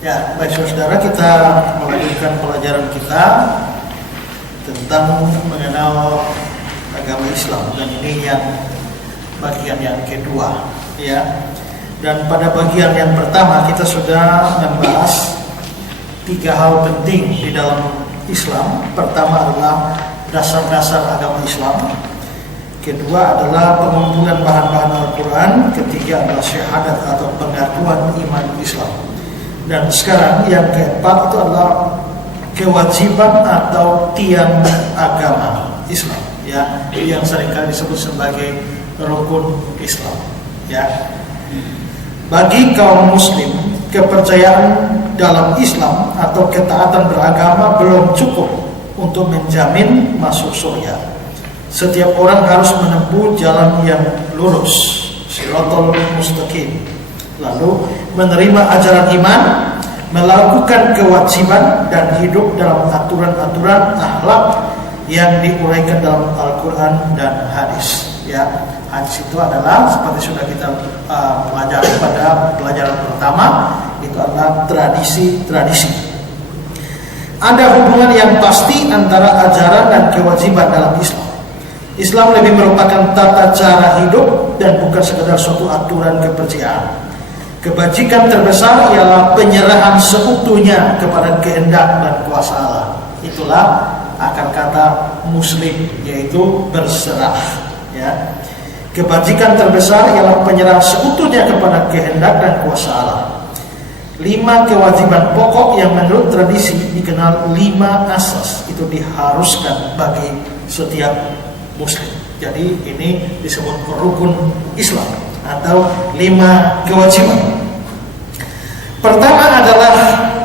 Ya, baik saudara, kita melanjutkan pelajaran kita tentang mengenal agama Islam, dan ini yang bagian yang kedua, ya. Dan pada bagian yang pertama kita sudah membahas 3 hal penting di dalam Islam. Pertama adalah dasar-dasar agama Islam. Kedua adalah pengumpulan bahan-bahan Al-Quran. Ketiga adalah syahadat atau pengakuan iman Islam. Dan sekarang yang keempat itu adalah kewajiban atau tiang agama Islam, ya, yang seringkali disebut sebagai rukun Islam, ya. Bagi kaum muslim, kepercayaan dalam Islam atau ketaatan beragama belum cukup untuk menjamin masuk surga. Setiap orang harus menempuh jalan yang lurus, shiratal mustaqim, lalu menerima ajaran iman, melakukan kewajiban, dan hidup dalam aturan-aturan akhlak yang diuraikan dalam Al-Quran dan hadis. Ya, hadis itu adalah seperti sudah kita pelajari pada pelajaran pertama, itu adalah tradisi-tradisi. Ada hubungan yang pasti antara ajaran dan kewajiban dalam Islam. Islam lebih merupakan tata cara hidup dan bukan sekedar suatu aturan kepercayaan. Kebajikan terbesar ialah penyerahan seutuhnya kepada kehendak dan kuasa Allah. Itulah akar kata muslim, yaitu berserah, ya. Kebajikan terbesar ialah penyerahan seutuhnya kepada kehendak dan kuasa Allah. 5 kewajiban pokok yang menurut tradisi dikenal 5 asas itu diharuskan bagi setiap muslim. Jadi ini disebut rukun Islam atau 5 kewajiban. Pertama adalah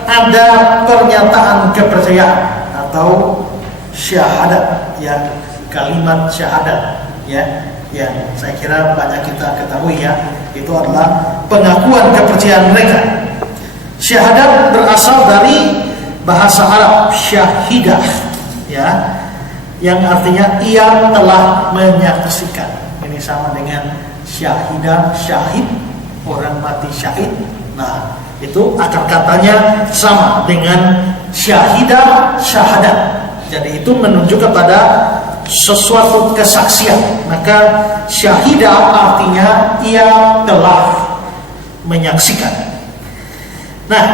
ada pernyataan kepercayaan atau syahadat, ya, kalimat syahadat, ya, yang saya kira banyak kita ketahui, ya, itu adalah pengakuan kepercayaan mereka. Syahadat berasal dari bahasa Arab syahidah, ya, yang artinya ia telah menyaksikan. Ini sama dengan syahidah, syahid, orang mati syahid. Nah, itu akar katanya sama dengan syahidah, syahadat. Jadi itu menunjuk kepada sesuatu kesaksian. Maka syahidah artinya ia telah menyaksikan. Nah,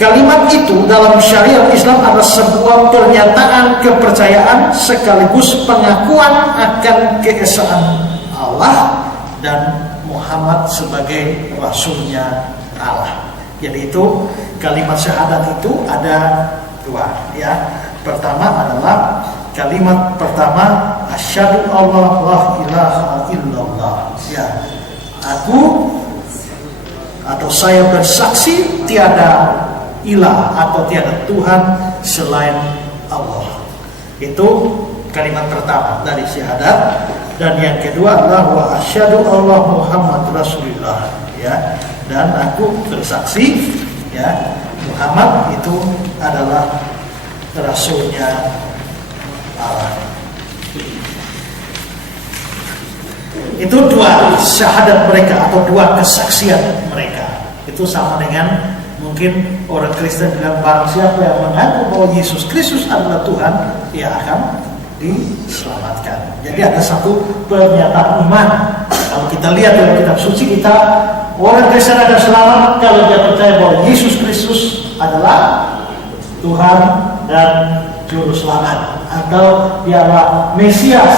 kalimat itu dalam syariat Islam adalah sebuah pernyataan kepercayaan sekaligus pengakuan akan keesaan Allah dan Muhammad sebagai Rasulnya Allah. Jadi itu kalimat syahadat itu ada 2, ya. Pertama adalah kalimat pertama, asyhadu alla ilaha illallah, ya, aku atau saya bersaksi tiada ilah atau tiada Tuhan selain Allah. Itu kalimat pertama dari syahadat. Dan yang kedua adalah wa asyhadu alla Muhammad Rasulullah, ya, dan aku bersaksi, ya, Muhammad itu adalah Rasulnya Allah. Itu 2 syahadat mereka atau 2 kesaksian mereka. Itu sama dengan mungkin orang Kristen bilang barang siapa yang mengaku bahwa Yesus Kristus adalah Tuhan, dia akan diselamatkan. Jadi ada satu pernyataan iman. Kalau kita lihat dalam kitab suci kita, orang Kristen akan selamat kalau dia percaya bahwa Yesus Kristus adalah Tuhan dan Juru Selamat, atau dialah Mesias,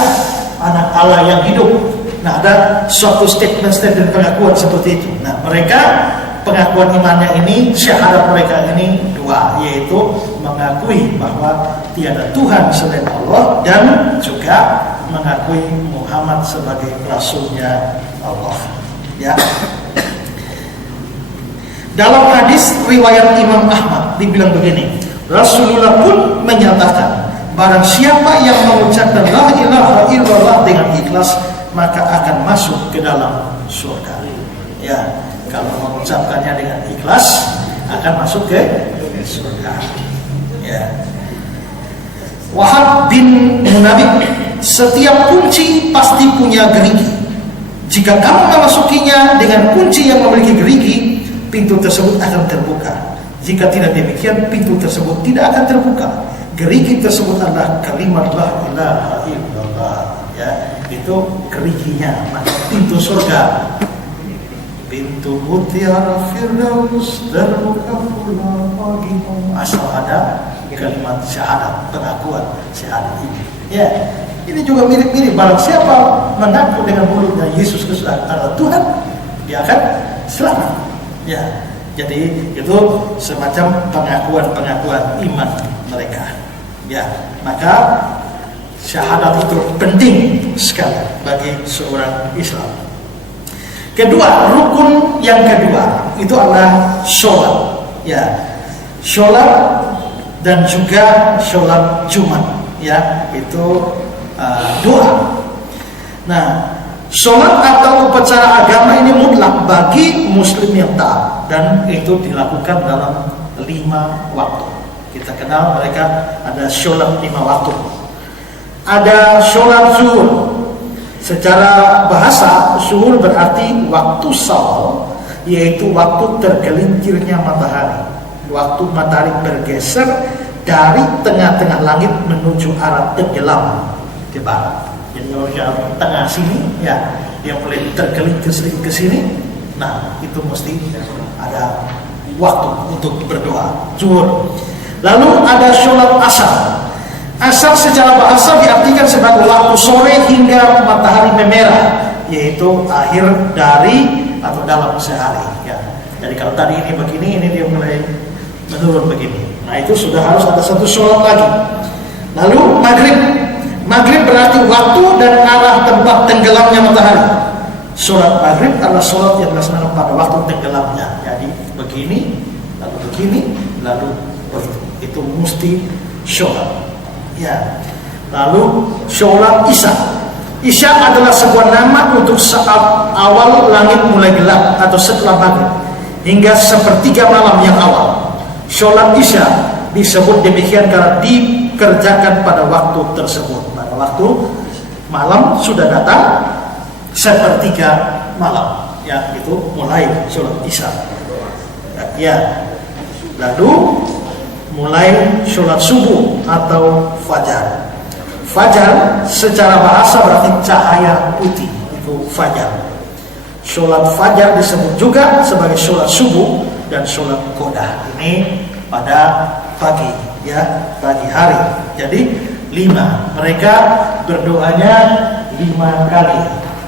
anak Allah yang hidup. Nah, ada suatu statement pengakuan seperti itu. Nah, mereka pengakuan imannya ini, syahadat mereka ini 2, yaitu mengakui bahwa tiada Tuhan selain Allah dan juga mengakui Muhammad sebagai Rasulnya Allah, ya. Dalam hadis riwayat Imam Ahmad dibilang begini, Rasulullah pun menyatakan, barang siapa yang mengucapkan la ilaha illallah dengan ikhlas, maka akan masuk ke dalam surga. Ya, kalau mengucapkannya dengan ikhlas akan masuk ke surga. Ya. Wahab bin Munabih, setiap kunci pasti punya gerigi. Jika kamu memasukinya dengan kunci yang memiliki gerigi, pintu tersebut akan terbuka. Jika tidak demikian, pintu tersebut tidak akan terbuka. Gerigi tersebut adalah kalimat la ilaha illallah, ya, itu geriginya, maka pintu surga. Pintu mutiara Firdaus terbuka pula bagimu, asal ada kalimat syahadat, pengakuan syahadat ini. Ya, ini juga mirip-mirip. Barang siapa mengaku dengan mulutnya Yesus Kristus adalah Tuhan, dia akan selamat. Ya, jadi itu semacam pengakuan iman mereka. Ya, maka syahadat itu penting sekali bagi seorang Islam. Kedua, rukun yang kedua itu adalah sholat. Ya, sholat dan juga sholat Jumat. Ya, itu doa. Nah, sholat atau upacara agama ini mutlak bagi Muslim yang taat, dan itu dilakukan dalam 5 waktu. Kita kenal mereka ada sholat 5 waktu. Ada sholat zuhur. Secara bahasa, zuhur berarti waktu sawal, yaitu waktu tergelincirnya matahari. Waktu matahari bergeser dari tengah-tengah langit menuju arah tenggelam ke barat. Jadi kalau yang tengah sini, ya, yang mulai tergelincir sedikit ke sini, nah itu mesti ada waktu untuk berdoa, zuhur. Lalu ada sholat asar. Asar secara bahasa diartikan sebagai waktu sore hingga matahari memerah, yaitu akhir dari atau dalam sehari. Ya. Jadi kalau tadi ini begini, ini dia mulai menurun begini. Nah itu sudah harus ada satu sholat lagi. Lalu maghrib. Maghrib berarti waktu dan arah tempat tenggelamnya matahari. Sholat maghrib adalah sholat yang dilaksanakan pada waktu tenggelamnya. Jadi begini, lalu begitu. Itu mesti sholat. Ya. Lalu sholat isya. Isya adalah sebuah nama untuk saat awal langit mulai gelap atau setelah maghrib hingga sepertiga malam yang awal. Sholat isya disebut demikian karena dikerjakan pada waktu tersebut. Pada waktu malam sudah datang sepertiga malam. Ya, itu mulai sholat isya. Ya. Lalu mulai sholat subuh atau fajar. Fajar secara bahasa berarti cahaya putih, itu fajar. Sholat fajar disebut juga sebagai sholat subuh dan sholat qodah. Ini pada pagi, ya, pagi hari. Jadi 5. Mereka berdoanya 5 kali.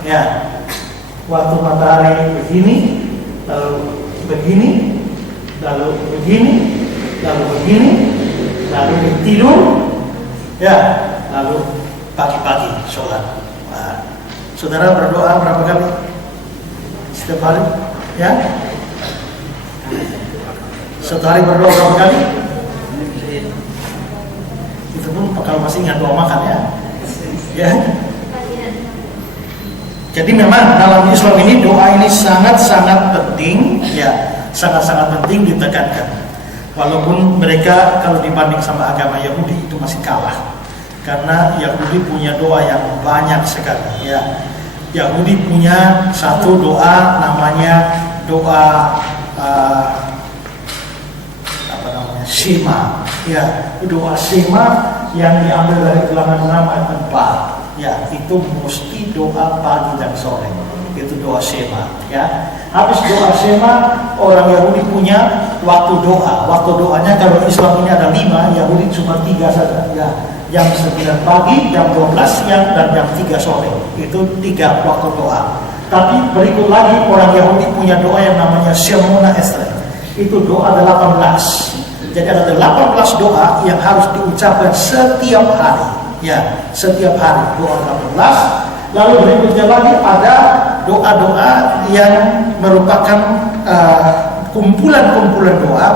Ya, waktu matahari begini, lalu begini, lalu begini, lalu begini, lalu tidur, ya, lalu pagi-pagi sholat. Nah, saudara berdoa berapa kali setiap hari? Ya, sehari berdoa berapa kali? Itu pun kalau masih ingat doa makan, ya. Ya. Jadi memang dalam Islam ini doa ini sangat-sangat penting, ya, sangat-sangat penting ditekankan. Walaupun mereka kalau dibanding sama agama Yahudi itu masih kalah, karena Yahudi punya doa yang banyak sekali. Ya, Yahudi punya satu doa namanya doa Shema. Ya, doa Shema yang diambil dari Ulangan 6 ayat 4. Ya, itu mesti doa pagi dan sore. Itu doa Shema. Ya, habis doa Shema, orang Yahudi punya waktu doa. Waktu doanya kalau Islam ini ada 5, Yahudi cuma 3 saja. Ya, jam 9 pagi, jam 12 siang, dan jam 3 sore. Itu 3 waktu doa. Tapi berikut lagi orang Yahudi punya doa yang namanya Shemona Esrei. Itu doa 18. Jadi ada 18 doa yang harus diucapkan setiap hari. Ya, setiap hari doa 18. Lalu berikutnya lagi ada doa-doa yang merupakan kumpulan-kumpulan doa.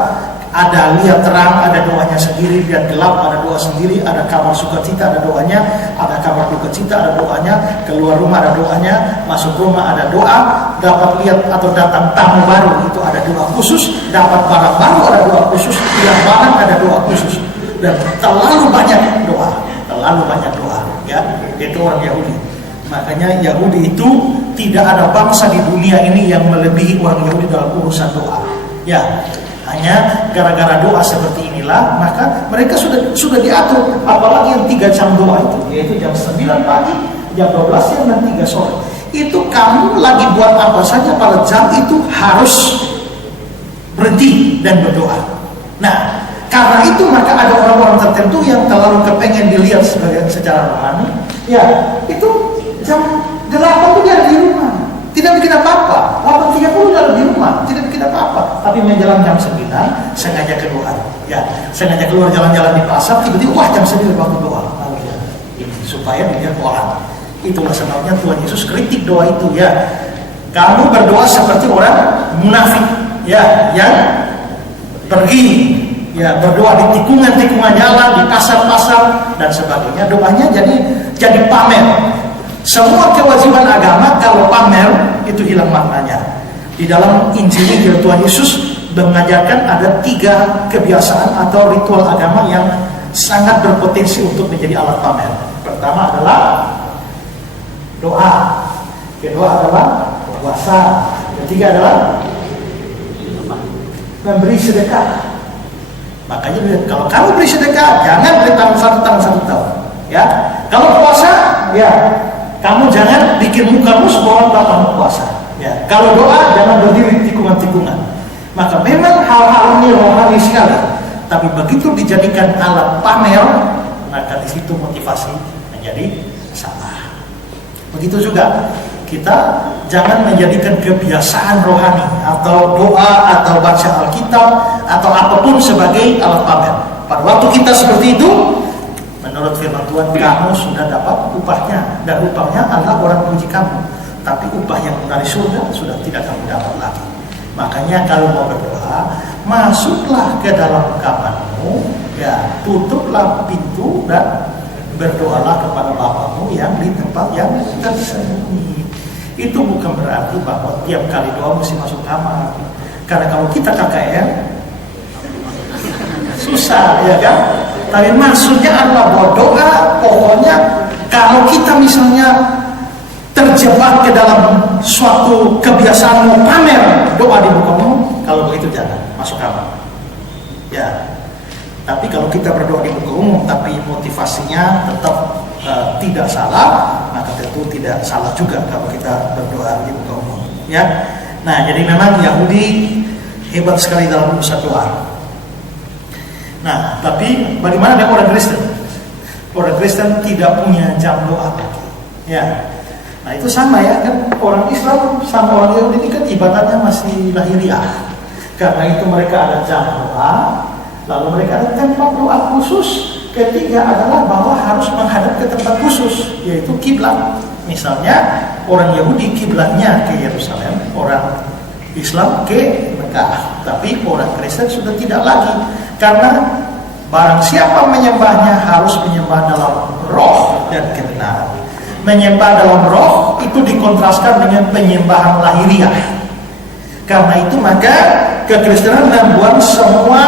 Ada lihat terang, ada doanya sendiri, lihat gelap, ada doa sendiri, ada kabar sukacita, ada doanya, ada kabar dukacita, ada doanya, keluar rumah ada doanya, masuk rumah ada doa, dapat lihat atau datang tamu baru itu ada doa khusus, dapat barang baru ada doa khusus, lihat barang ada doa khusus, dan terlalu banyak doa, ya, itu orang Yahudi. Makanya Yahudi itu tidak ada bangsa di dunia ini yang melebihi orang Yahudi dalam urusan doa. Ya. Hanya gara-gara doa seperti inilah, maka mereka sudah diatur. Apalagi yang 3 jam doa itu, yaitu jam 9 pagi, jam 12 siang, dan 3 sore. Itu kamu lagi buat apa saja pada jam itu harus berhenti dan berdoa. Nah, karena itu maka ada orang-orang tertentu yang terlalu kepengen dilihat secara rohani. Ya, itu jam 8 itu dia ada di rumah, tidak bikin apa-apa. 8.30 dia ada di rumah, tidak bikin apa-apa. Tapi menjelang jam 9 sengaja keluar. Ya, sengaja keluar jalan-jalan di pasar, tiba-tiba wah jam 9 waktu doa. Supaya dilihat orang. Itulah sebabnya Tuhan Yesus kritik doa itu, ya. Kamu berdoa seperti orang munafik, ya, yang pergi, ya, berdoa di tikungan-tikungan jalan, di pasar-pasar dan sebagainya. Doanya jadi pamer. Semua kewajiban agama kalau pamer itu hilang maknanya. Di dalam Injil Tuhan Yesus mengajarkan ada 3 kebiasaan atau ritual agama yang sangat berpotensi untuk menjadi alat pamer. Pertama adalah doa, kedua adalah puasa, ketiga adalah memberi sedekah. Makanya kalau kamu beri sedekah, jangan beri tangan satu tahun, ya. Kalau puasa, ya, kamu jangan bikin mukamu semua orang kamu puasa, ya. Kalau doa, jangan berdiri tikungan-tikungan. Maka memang hal-hal ini rohani sekali, tapi begitu dijadikan alat pamer, maka di situ motivasi menjadi salah. Begitu juga kita jangan menjadikan kebiasaan rohani atau doa atau baca Alkitab atau apapun sebagai alat pamer. Pada waktu kita seperti itu, menurut firman Tuhan, kamu sudah dapat upahnya, dan upahnya adalah orang puji kamu. Tapi upah yang dari surga sudah tidak kamu dapat lagi. Makanya kalau mau berdoa, masuklah ke dalam kamarmu, ya, tutuplah pintu dan berdoalah kepada Bapamu yang di tempat yang tersembunyi. Itu bukan berarti bahwa tiap kali doa mesti masuk kamar. Karena kalau kita KKR susah, ya kan? Tapi maksudnya adalah bahwa doa, pokoknya kalau kita misalnya terjebak ke dalam suatu kebiasaan mau pamer doa di muka umum, kalau begitu jangan masuk kamar, ya. Tapi kalau kita berdoa di muka umum tapi motivasinya tetap tidak salah, maka tentu tidak salah juga kalau kita berdoa di muka umum, ya. Nah, jadi memang Yahudi hebat sekali dalam urusan doa. Nah, tapi bagaimana dengan orang Kristen? Orang Kristen tidak punya jam doa, ya. Nah, itu sama, ya kan, orang Islam sama orang Yahudi ini kan ibadahnya masih lahiriah. Karena itu mereka ada jam doa, lalu mereka ada tempat doa khusus. Ketiga adalah bahwa harus menghadap ke tempat khusus, yaitu kiblat. Misalnya orang Yahudi kiblatnya ke Yerusalem, orang Islam ke Mekah. Tapi orang Kristen sudah tidak lagi, karena barang siapa menyembahnya harus menyembah dalam roh dan kebenaran. Menyembah dalam roh itu dikontraskan dengan penyembahan lahiriah. Karena itu maka kekristenan membuat semua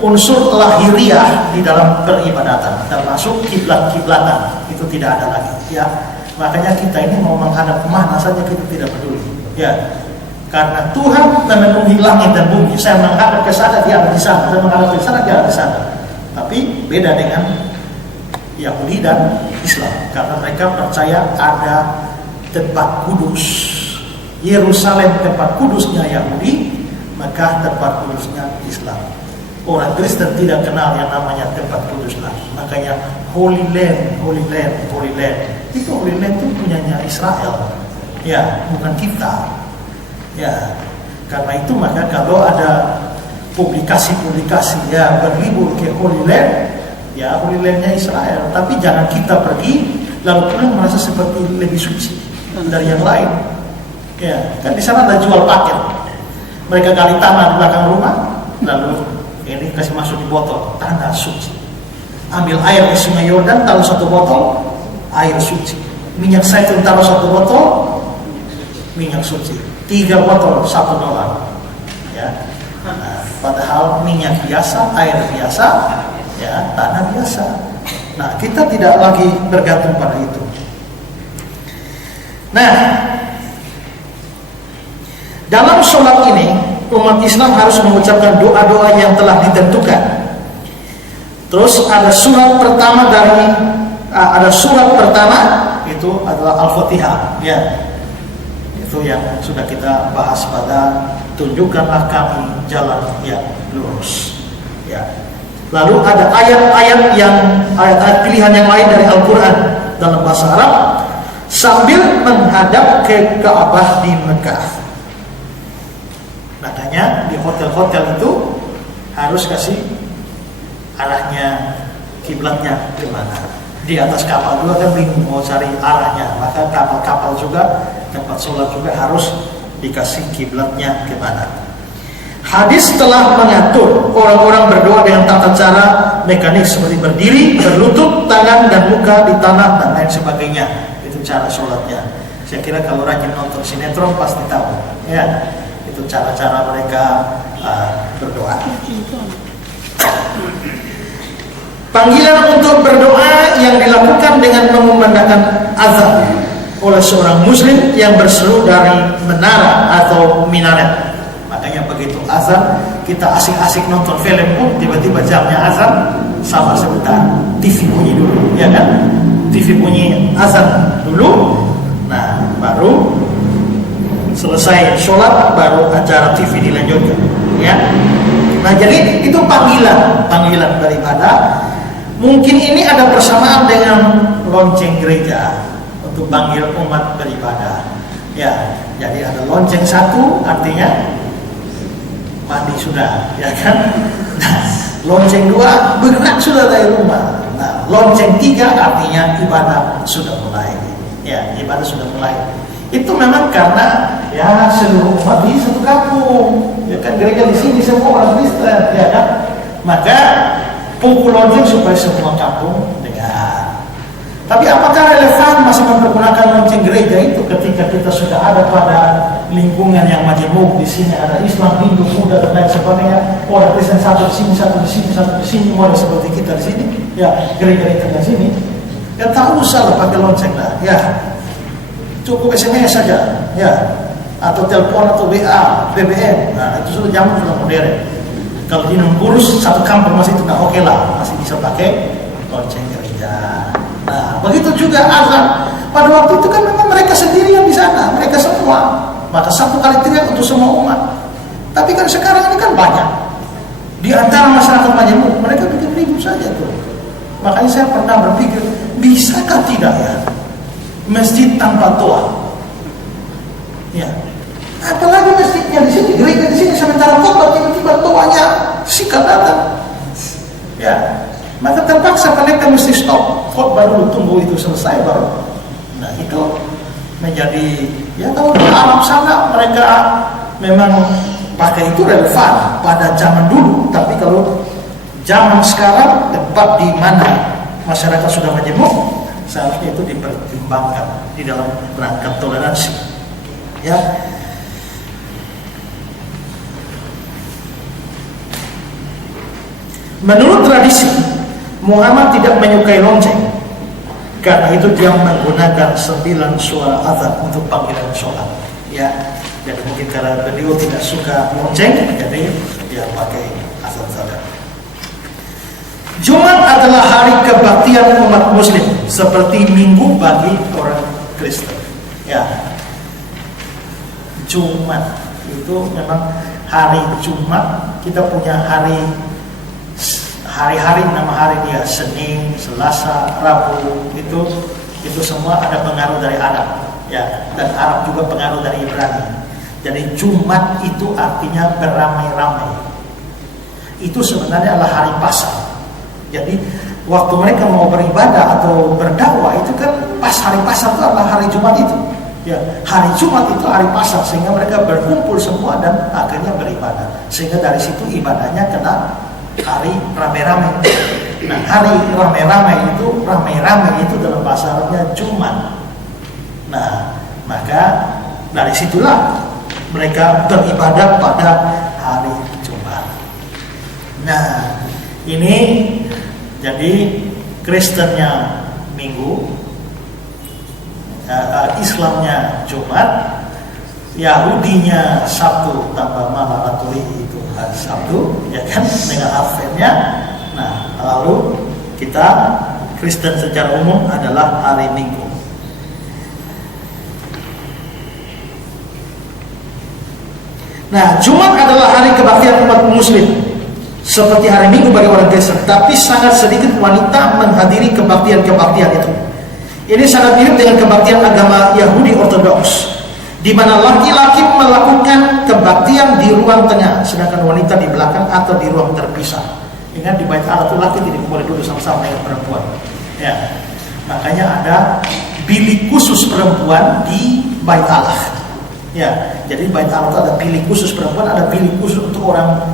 unsur lahiriah di dalam peribadatan, termasuk kiblat-kiblatan itu tidak ada lagi, ya. Makanya kita ini mau menghadap kemana saja kita tidak peduli, ya. Karena Tuhan memenuhi langit dan bumi. Saya menghadap ke sana, dia ada di sana. Saya menghadap ke sana, dia ada di sana. Tapi beda dengan Yahudi dan Islam, karena mereka percaya ada tempat kudus. Yerusalem tempat kudusnya Yahudi, Mekah tempat kudusnya Islam. Orang Kristen tidak kenal yang namanya tempat kudus lagi. Makanya Holy Land, Holy Land, Holy Land. Itu Holy Land itu punyanya Israel, ya, bukan kita, ya. Karena itu maka kalau ada publikasi-publikasi, ya, berlibur ke Holy Land, ya, Holy Land-nya Israel. Tapi jangan kita pergi lalu pulang merasa seperti lebih suci dari yang lain, ya. Kan di sana ada jual paket. Mereka gali tanah di belakang rumah, lalu ini kasih masuk di botol, tanda suci. Ambil air di Sungai Yordan, taruh 1 botol, air suci. Minyak zaitun taruh 1 botol, minyak suci. 3 botol $1, ya. Nah, padahal minyak biasa, air biasa, ya, tanah biasa. Nah, kita tidak lagi bergantung pada itu. Nah, dalam sholat ini umat Islam harus mengucapkan doa-doa yang telah ditentukan. Terus ada surat pertama itu adalah Al-Fatihah, ya. Itu yang sudah kita bahas pada tunjukkanlah kami jalan yang lurus, ya. Lalu ada ayat-ayat pilihan yang lain dari Al-Quran dalam bahasa Arab sambil menghadap ke Ka'bah di Mekah. Makanya di hotel-hotel itu harus kasih arahnya, kiblatnya ke mana. Di atas kapal juga kan bingung mau cari arahnya, maka kapal-kapal juga, tempat sholat juga harus dikasih kiblatnya ke mana. Hadis telah mengatur orang-orang berdoa dengan tata cara mekanik seperti berdiri, berlutut, tangan dan muka di tanah dan lain sebagainya. Itu cara sholatnya. Saya kira kalau rajin nonton sinetron pasti tahu, ya. Itu cara-cara mereka berdoa. Panggilan untuk berdoa yang dilakukan dengan mengumandangkan azan oleh seorang muslim yang berseru dari menara atau minaret. Makanya begitu azan, kita asik-asik nonton film pun tiba-tiba jamnya azan, sama sebentar TV bunyi dulu, ya kan? TV bunyi azan dulu, nah baru selesai sholat, baru acara TV dilanjutkan, ya. Nah jadi itu panggilan daripada. Mungkin ini ada persamaan dengan lonceng gereja untuk panggil umat beribadah, ya. Jadi ada lonceng satu artinya mandi sudah, ya kan? Nah, lonceng dua bergerak sudah dari rumah. Nah, lonceng tiga artinya ibadah sudah mulai, ya, ibadah sudah mulai. Itu memang karena ya seluruh umat di satu kampung, ya kan, gereja di sini semua orang Kristen, ya kan? Maka pukul lonceng supaya semua kampung dengar. Tapi apakah relevan masih mempergunakan lonceng gereja itu ketika kita sudah ada pada lingkungan yang majemuk? Di sini ada Islam, Hindu, Buddha dan lain sebagainya. Orang Kristen satu di sini, satu di sini, satu di sini, orang seperti kita di sini, ya, gereja di sini. Ya tak usah lah pakai lonceng lah, ya. Cukup SMS saja, ya, atau telepon atau WA, BBM. Nah, itu sudah zaman sudah modern. Kalau di kurus satu kampung masih itu nggak oke lah, masih bisa pakai lonceng gereja. Nah, begitu juga azan. Pada waktu itu kan memang mereka sendiri yang di sana, mereka semua. Maka satu kali teriak untuk semua umat. Tapi kan sekarang ini kan banyak. Di antara masyarakat majemuk, mereka bikin ribut saja tuh. Makanya saya pernah berpikir, bisakah tidak ya masjid tanpa toa? Ya. Apalagi masjidnya di sini, gereja di sini, sementara khotbah tiba-tiba toanya sikat datang. Ya, maka terpaksa mereka mesti stop khotbah dulu, tunggu itu selesai baru. Nah itu menjadi, ya kalau di Arab sana mereka memang pakai itu relevan pada zaman dulu, tapi kalau zaman sekarang tempat di mana masyarakat sudah majemuk, seharusnya itu dipertimbangkan di dalam rangka toleransi. Ya. Menurut tradisi, Muhammad tidak menyukai lonceng. Karena itu dia menggunakan 9 suara azan untuk panggilan sholat. Ya, jadi mungkin karena beliau tidak suka lonceng, jadi dia pakai azan saja. Jumat adalah hari kebaktian umat Muslim, seperti Minggu bagi orang Kristen. Ya, Jumat itu memang hari Jumat, kita punya hari-hari, nama hari dia Senin, Selasa, Rabu, itu semua ada pengaruh dari Arab, ya, dan Arab juga pengaruh dari Ibrani. Jadi Jumat itu artinya beramai-ramai. Itu sebenarnya adalah hari pasar. Jadi waktu mereka mau beribadah atau berdakwah itu kan pas hari pasar itu adalah hari Jumat itu. Ya, hari Jumat itu hari pasar, sehingga mereka berkumpul semua dan akhirnya beribadah. Sehingga dari situ ibadahnya kena hari rame-rame. Nah, hari rame-rame itu dalam bahasa Arabnya Jumat. Nah, maka dari situlah mereka beribadah pada hari Jumat. Nah, ini jadi Kristennya Minggu, Islamnya Jumat, Yahudinya Sabtu tambah malam Latuli itu hari Sabtu, ya kan, dengan Adventnya. Nah, lalu kita Kristen secara umum adalah hari Minggu. Nah, Jumat adalah hari kebaktian umat Muslim, seperti hari Minggu bagi orang Kristen. Tapi sangat sedikit wanita menghadiri kebaktian-kebaktian itu. Ini sangat mirip dengan kebaktian agama Yahudi Ortodoks, di mana laki-laki melakukan kebaktian di ruang tengah, sedangkan wanita di belakang atau di ruang terpisah. Ingat, di Bait Allah itu laki tidak boleh duduk sama-sama dengan perempuan. Ya, makanya ada bilik khusus perempuan di Bait Allah. Ya, jadi Bait Allah itu ada bilik khusus perempuan, ada bilik khusus untuk orang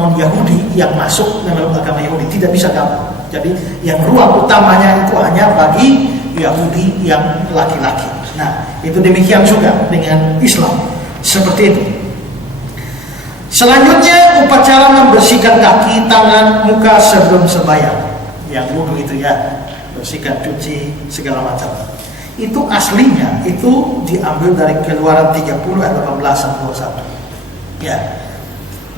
non Yahudi yang masuk memeluk agama Yahudi, tidak bisa gabung. Jadi yang ruang utamanya itu hanya bagi Yahudi yang laki-laki. Nah, itu demikian juga dengan Islam, seperti itu. Selanjutnya upacara membersihkan kaki, tangan, muka sebelum sembahyang. Yang wudu itu ya, bersihkan, cuci segala macam. Itu aslinya itu diambil dari Keluaran 30 ayat 18-21. Ya,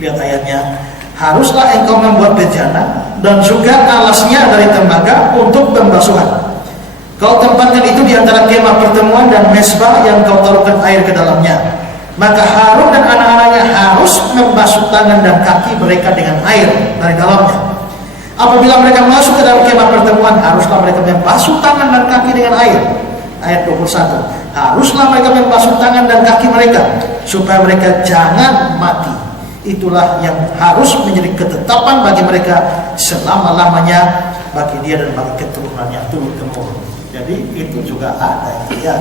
lihat ayatnya. Haruslah engkau membuat bejana dan juga alasnya dari tembaga untuk pembasuhan. Kau tempatkan itu di antara kemah pertemuan dan mezbah yang kau taruhkan air ke dalamnya. Maka Harun dan anak-anaknya harus membasuh tangan dan kaki mereka dengan air dari dalamnya. Apabila mereka masuk ke dalam kemah pertemuan, haruslah mereka membasuh tangan dan kaki dengan air. Ayat 21. Haruslah mereka membasuh tangan dan kaki mereka supaya mereka jangan mati. Itulah yang harus menjadi ketetapan bagi mereka selama-lamanya, bagi dia dan bagi keturunannya turun-temurun. Jadi itu juga ada ya.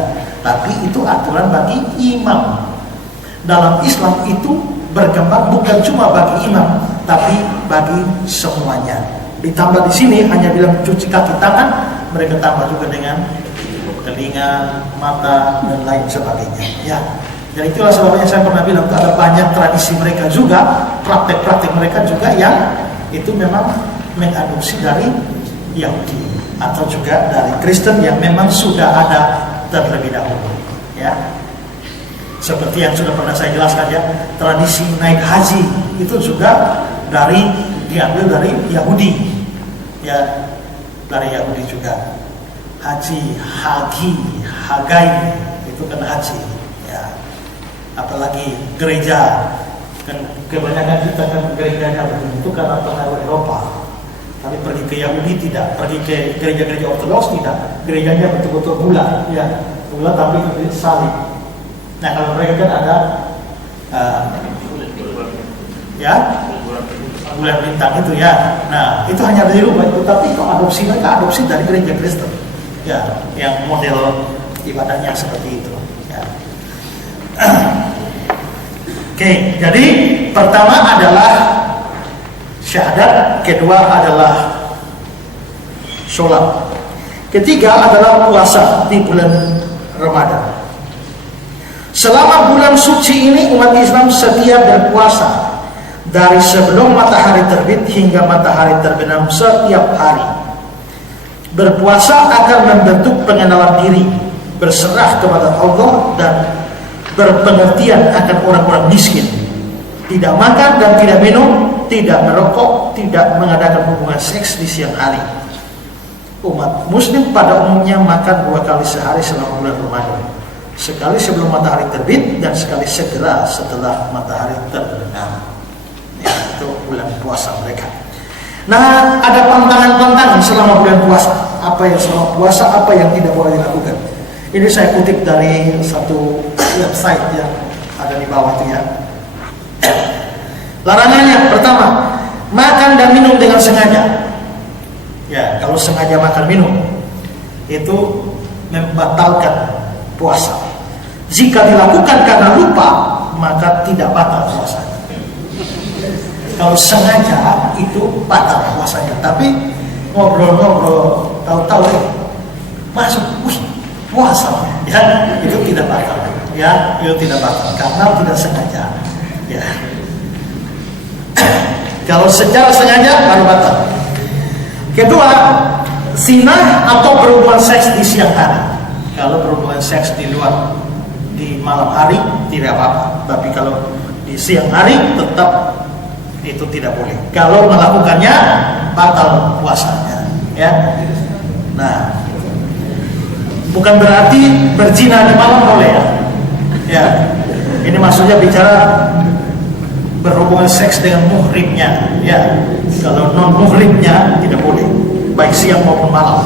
Tapi itu aturan bagi imam. Dalam Islam itu berkembang bukan cuma bagi imam, tapi bagi semuanya. Ditambah di sini hanya bilang cuci kaki tangan, mereka tambah juga dengan telinga, mata dan lain sebagainya. Ya. Dan itulah sebabnya saya pernah bilang ada banyak tradisi mereka juga, praktek-praktek mereka juga yang itu memang mengadopsi dari Yahudi atau juga dari Kristen yang memang sudah ada terlebih dahulu. Ya. Seperti yang sudah pernah saya jelaskan ya, tradisi naik haji itu juga diambil dari Yahudi. Ya, dari Yahudi juga. Haji, hagai itu kan haji. Ya. Apalagi gereja, kan kebanyakan kita kan gerejanya itu karena pengaruh Eropa. Tapi pergi ke Yahudi tidak, pergi ke gereja-gereja Ortodoks tidak. Gerejanya betul-betul bulat, ya, bulat tapi salib. Nah, kalau mereka kan ada ya bulan bintang itu ya. Nah, itu hanya dari rumah itu, tapi kok mereka adopsi dari gereja Kristen. Ya, yang model ibadahnya seperti itu. Ya. Oke, jadi pertama adalah syahadat, kedua adalah sholat, ketiga adalah puasa di bulan Ramadan. Selama bulan suci ini umat Islam setia berpuasa dari sebelum matahari terbit hingga matahari terbenam setiap hari. Berpuasa akan membentuk pengenalan diri, berserah kepada Allah dan berpengertian akan orang-orang miskin. Tidak makan dan tidak minum, tidak merokok, tidak mengadakan hubungan seks di siang hari. Umat Muslim pada umumnya makan 2 kali sehari selama bulan Ramadan. Sekali sebelum matahari terbit dan sekali segera setelah matahari terbenam. Ya, itu bulan puasa mereka. Nah, ada pantangan-pantangan selama bulan puasa. Apa yang selama puasa, apa yang tidak boleh dilakukan. Ini saya kutip dari satu website yang ada di bawah itu ya. Larangannya pertama, makan dan minum dengan sengaja. Ya, kalau sengaja makan minum itu membatalkan puasa. Jika dilakukan karena lupa, maka tidak batal puasanya. Kalau sengaja itu batal puasanya. Tapi ngobrol-ngobrol, tahu-tahu masuk, puasa, ya itu tidak batal. Ya, itu tidak batal karena tidak sengaja. Ya. Kalau secara sengaja baru batal. Kedua, zina atau berhubungan seks di siang hari. Kalau berhubungan seks di luar di malam hari tidak apa-apa, tapi kalau di siang hari tetap itu tidak boleh. Kalau melakukannya batal puasanya, ya. Nah, bukan berarti berzina di malam boleh ya. Ya, ini maksudnya bicara berhubungan seks dengan muhrimnya, ya. Kalau non muhrimnya tidak boleh, baik siang maupun malam.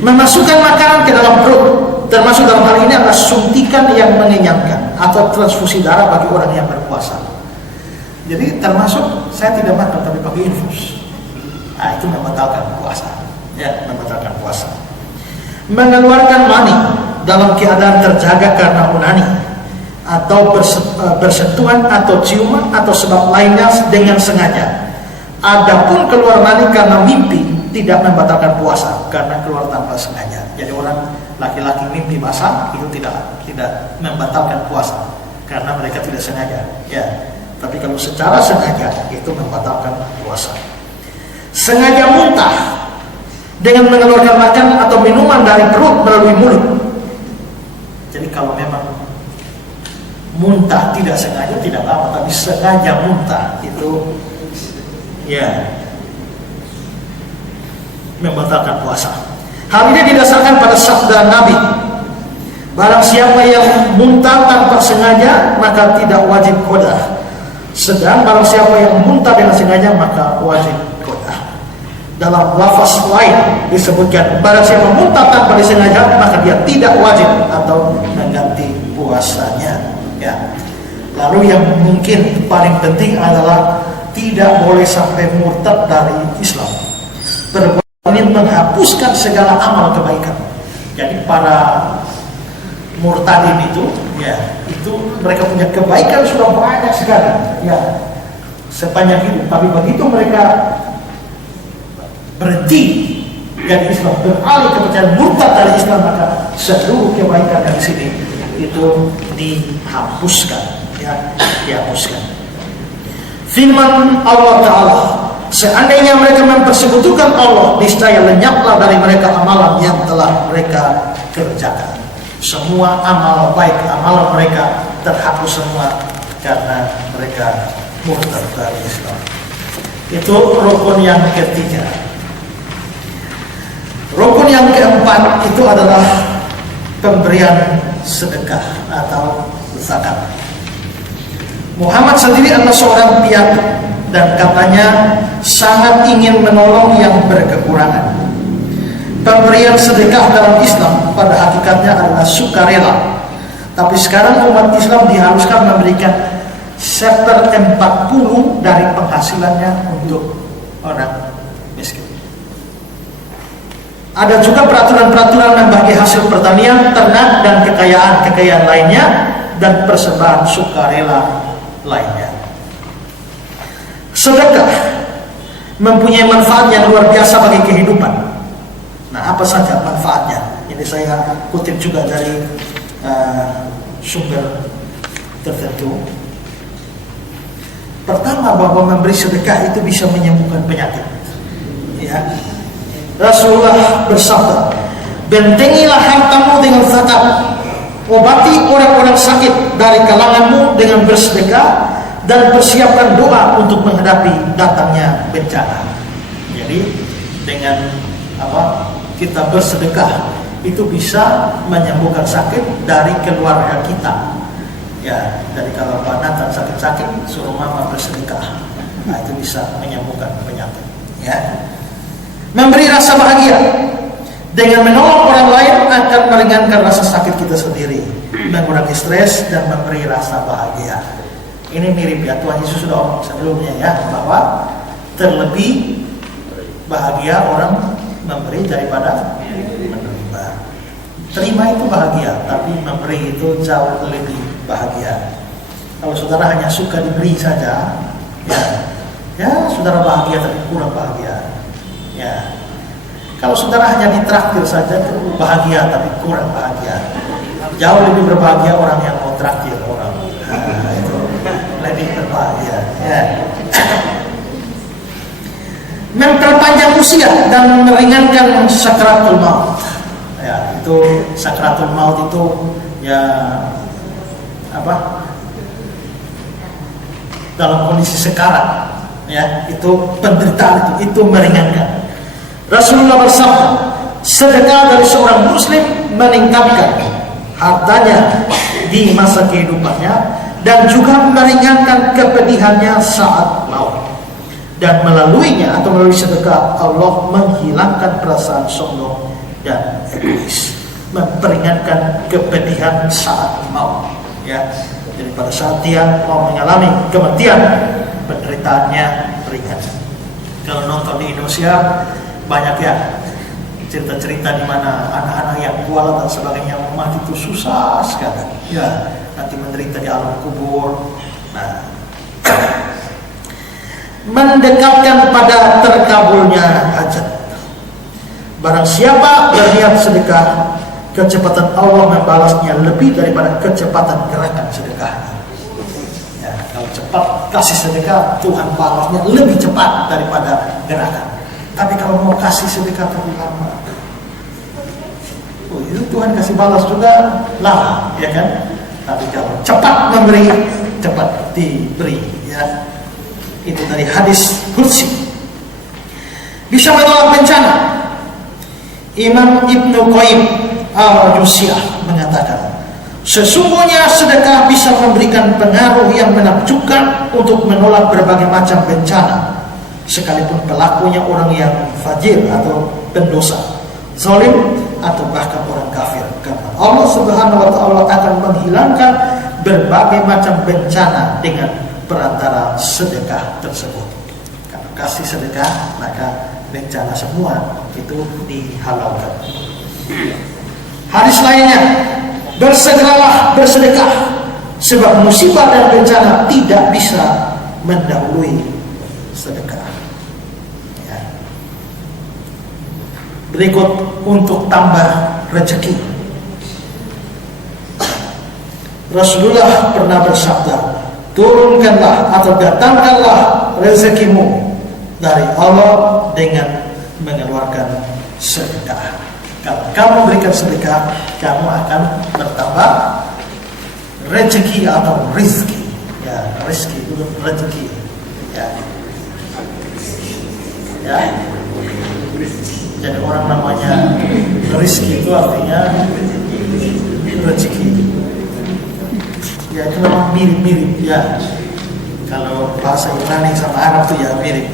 Memasukkan makanan ke dalam perut, termasuk dalam hal ini adalah suntikan yang mengenyangkan atau transfusi darah bagi orang yang berpuasa. Jadi termasuk saya tidak makan tapi pakai infus. Nah, itu membatalkan puasa, ya, membatalkan puasa. Mengeluarkan mani dalam keadaan terjaga karena onani atau bersentuhan atau ciuman atau sebab lainnya dengan sengaja. Adapun keluar mani karena mimpi tidak membatalkan puasa karena keluar tanpa sengaja. Jadi orang laki-laki mimpi basah itu tidak membatalkan puasa karena mereka tidak sengaja. Ya, tapi kalau secara sengaja itu membatalkan puasa. Sengaja muntah dengan mengeluarkan makanan atau minuman dari perut melalui mulut. Jadi kalau memang muntah tidak sengaja tidak apa, tapi sengaja muntah itu ya membatalkan puasa. Hal ini didasarkan pada sabda Nabi, barang siapa yang muntah tanpa sengaja maka tidak wajib qada. Sedang barang siapa yang muntah dengan sengaja maka wajib qada. Dalam lafaz lain disebutkan barang siapa muntah tanpa disengaja maka dia tidak wajib atau mengganti puasanya. Ya. Lalu yang mungkin paling penting adalah tidak boleh sampai murtad dari Islam. Ini menghapuskan segala amal kebaikan. Jadi para murtadin itu, ya, itu mereka punya kebaikan sudah banyak sekali, ya, sepanjang hidup. Tapi begitu mereka berhenti dari Islam, beralih kepercayaan murtad dari Islam, maka seluruh kebaikan dari sini itu dihapuskan, ya, dihapuskan. Firman Allah Ta'ala, seandainya mereka mempersekutukan Allah, niscaya lenyaplah dari mereka amalan yang telah mereka kerjakan. Semua amal baik, amal mereka terhapus semua karena mereka murtad dari Islam. Itu rukun yang ketiga. Rukun yang keempat itu adalah pemberian sedekah atau zakat. Muhammad sendiri adalah seorang piatu dan katanya sangat ingin menolong yang berkekurangan. Pemberian sedekah dalam Islam pada hakikatnya adalah sukarela. Tapi sekarang umat Islam diharuskan memberikan 1/40 dari penghasilannya untuk orang miskin. Ada juga peraturan-peraturan membagi hasil pertanian, ternak, dan kekayaan lainnya, dan persembahan sukarela lainnya. Sedekah mempunyai manfaat yang luar biasa bagi kehidupan. Nah, apa saja manfaatnya? Ini saya kutip juga dari sumber tertentu. Pertama, bahwa memberi sedekah itu bisa menyembuhkan penyakit. Ya. Rasulullah bersabda, bentengilah hartamu dengan zakat, obati orang-orang sakit dari kalanganmu dengan bersedekah, dan persiapkan doa untuk menghadapi datangnya bencana. Jadi dengan kita bersedekah itu bisa menyembuhkan sakit dari keluarga kita. Ya, dari kalau Pak Nathan sakit-sakit suruh mama bersedekah. Nah, itu bisa menyembuhkan penyakit. Ya. Memberi rasa bahagia dengan menolong orang lain akan meringankan rasa sakit kita sendiri, mengurangi stres dan memberi rasa bahagia. Ini mirip ya, Tuhan Yesus sudah omong sebelumnya ya, bahwa terlebih bahagia orang memberi daripada menerima. Terima itu bahagia, tapi memberi itu jauh lebih bahagia. Kalau saudara hanya suka diberi saja, ya saudara bahagia tapi kurang bahagia. Ya, kalau saudara hanya ditraktir saja itu bahagia tapi kurang bahagia. Jauh lebih berbahagia orang yang mau traktir orang. Nah, itu lebih berbahagia. Ya. Memperpanjang usia dan meringankan sakratul maut. Ya, itu sakratul maut itu ya dalam kondisi sekarang, ya, itu penderitaan itu meringankan. Rasulullah bersabda, sedekah dari seorang muslim meningkatkan hartanya di masa kehidupannya dan juga meringankan kepedihannya saat maut. Dan melaluinya atau melalui sedekah, Allah menghilangkan perasaan sombong dan egois, memperingatkan kepedihan saat maut, ya. Jadi pada saat dia mau mengalami kematian, penderitaannya ringan. Kalau nonton di Indonesia banyak ya cerita-cerita di mana anak-anak yang kuala dan sebagainya mau mati itu susah sekali, ya, nanti menderita di alam kubur. Nah, mendekatkan pada terkabulnya hajat. Barang siapa berniat sedekah, kecepatan Allah membalasnya lebih daripada kecepatan gerakan sedekahnya. Ya, kalau cepat kasih sedekah, Tuhan balasnya lebih cepat daripada gerakan. Tapi kalau mau kasih sedekah terlalu lama, itu Tuhan kasih balas juga lama, ya kan? Tapi kalau cepat memberi, cepat diberi, ya. Itu dari hadis qudsi. Bisa menolak bencana. Imam Ibnu Qayyim al-Juziyah mengatakan, sesungguhnya sedekah bisa memberikan pengaruh yang menakjubkan untuk menolak berbagai macam bencana, sekalipun pelakunya orang yang fajir atau pendosa, zalim atau bahkan orang kafir. Karena Allah Subhanahu wa taala akan menghilangkan berbagai macam bencana dengan perantara sedekah tersebut. Kalau kasih sedekah, maka bencana semua itu dihalalkan. Hadis lainnya, bersegeralah bersedekah, sebab musibah dan bencana tidak bisa mendahului sedekah. Ya. Berikut untuk tambah rezeki. Rasulullah pernah bersabda, turunkanlah atau datangkanlah rezekimu dari Allah dengan mengeluarkan sedekah. Kalau kamu berikan sedekah, kamu akan bertambah rezeki atau rizki. Ya, rizki itu rezeki. Ya. Ya. Jadi orang namanya rizki itu artinya rezeki. Ya, itu memang mirip-mirip, ya. Kalau bahasa Ibrani sama Arab itu ya mirip.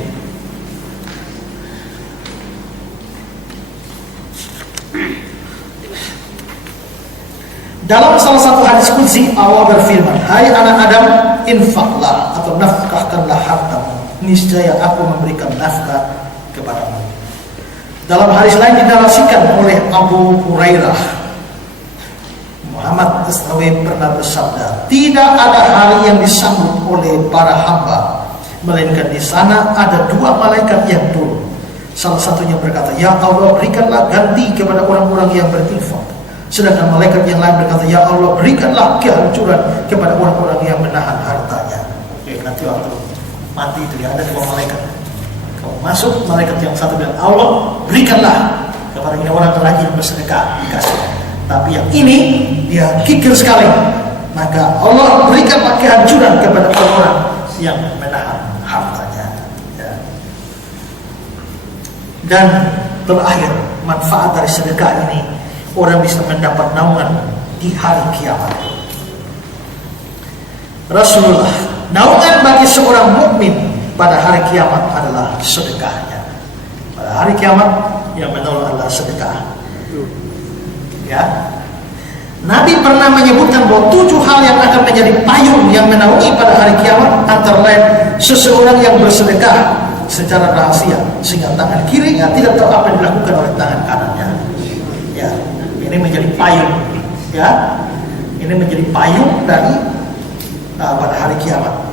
Dalam salah satu hadis qudsi, Allah berfirman, hai anak Adam, infaklah atau nafkahkanlah hartamu, niscaya aku memberikan nafkah kepadamu. Dalam hadis lain dinarasikan oleh Abu Hurairah, Muhammad SAW pernah bersabda, tidak ada hari yang disambut oleh para hamba, melainkan di sana ada dua malaikat yang turun. Salah satunya berkata, ya Allah, berikanlah ganti kepada orang-orang yang berinfak. Sedangkan malaikat yang lain berkata, ya Allah, berikanlah kehancuran kepada orang-orang yang menahan hartanya. Oke, nanti waktu mati itu ya ada dua malaikat. Kalau masuk, malaikat yang satu bilang, Allah, berikanlah kepada ini orang rajin bersedekah, dikasih. Tapi yang ini dia kikir sekali, maka Allah berikanlah kehancuran kepada orang-orang yang menahan hartanya. Ya. Dan terakhir, manfaat dari sedekah ini, orang bisa mendapat naungan di hari kiamat. Rasulullah, naungan bagi seorang mukmin pada hari kiamat adalah sedekahnya. Pada hari kiamat yang menolong adalah sedekah. Ya, Nabi pernah menyebutkan bahwa 7 hal yang akan menjadi payung yang menaungi pada hari kiamat, antara lain seseorang yang bersedekah secara rahasia sehingga tangan kirinya tidak tahu apa yang dilakukan oleh tangan kanannya. Ya, ini menjadi payung. Ya, ini menjadi payung dari pada hari kiamat.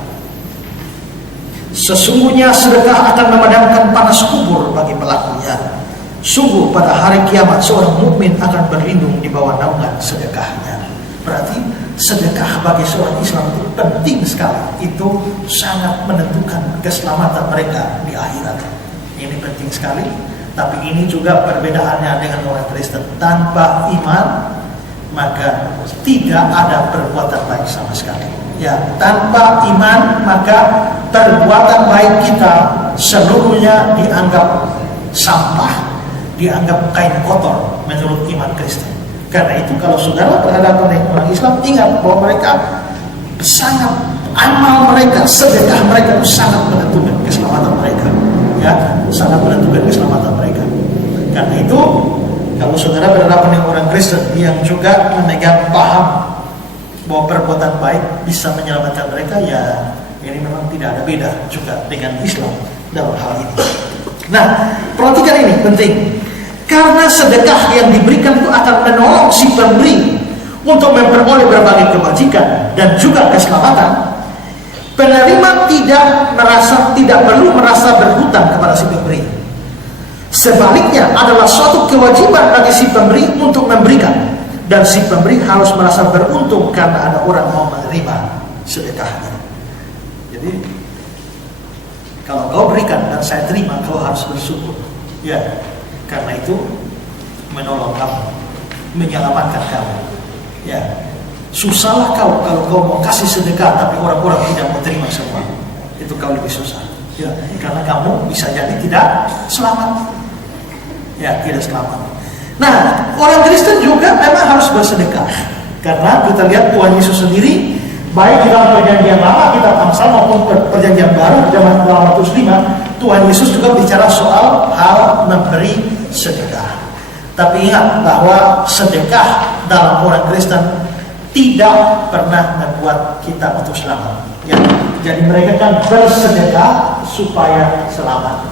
Sesungguhnya sedekah akan memadamkan panas kubur bagi pelakunya. Sungguh pada hari kiamat seorang mukmin akan berlindung di bawah naungan sedekahnya. Berarti sedekah bagi seorang Islam itu penting sekali. Itu sangat menentukan keselamatan mereka di akhirat. Ini penting sekali. Tapi ini juga perbedaannya dengan orang Kristen. Tanpa iman maka tidak ada perbuatan baik sama sekali. Ya, tanpa iman maka perbuatan baik kita seluruhnya dianggap sampah, dianggap kain kotor menurut iman Kristen. Karena itu kalau saudara berhadapan dengan orang Islam, ingat bahwa mereka sangat, amal mereka, sedekah mereka itu sangat menentukan keselamatan mereka. Ya, sangat menentukan keselamatan mereka. Karena itu kalau saudara berhadapan dengan orang Kristen yang juga memegang paham bahwa perbuatan baik bisa menyelamatkan mereka, ya ini memang tidak ada beda juga dengan Islam dalam hal ini. Nah, perhatikan ini penting. Karena sedekah yang diberikan itu akan menolong si pemberi untuk memperoleh berbagai kebajikan dan juga keselamatan, penerima tidak perlu merasa berhutang kepada si pemberi. Sebaliknya adalah suatu kewajiban bagi si pemberi untuk memberikan, dan si pemberi harus merasa beruntung karena ada orang mau menerima sedekahnya. Jadi kalau kau berikan dan saya terima, kau harus bersyukur. Ya, karena itu menolong kamu, menyelamatkan kamu. Ya, susahlah kau kalau kau mau kasih sedekah tapi orang-orang tidak mau terima semua. Itu kau lebih susah. Ya, karena kamu bisa jadi tidak selamat. Ya, tidak selamat. Nah, orang Kristen juga memang harus bersedekah. Karena kita lihat Tuhan Yesus sendiri, baik di dalam perjanjian lama kitab Amsal maupun perjanjian baru dalam Matius 5, Tuhan Yesus juga bicara soal hal memberi sedekah. Tapi ingat bahwa sedekah dalam orang Kristen tidak pernah membuat kita untuk selamat. Ya, jadi mereka kan bersedekah supaya selamat.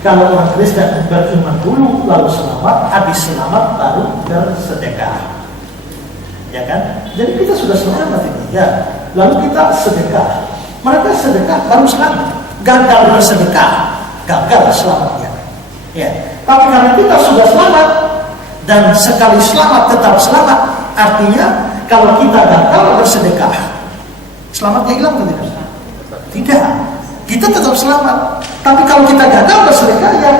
Kalau orang Kristen beriman dulu lalu selamat, habis selamat baru bersedekah. Ya kan? Jadi kita sudah selamat ini. Ya. Lalu kita sedekah. Mereka sedekah baru selamat. Gagal bersedekah, gagal selamatnya. Ya. Tapi karena kita sudah selamat dan sekali selamat tetap selamat, artinya kalau kita gagal bersedekah, selamatnya hilang atau tidak? Tidak. Kita tetap selamat. Tapi kalau kita gagal bersedekah, ya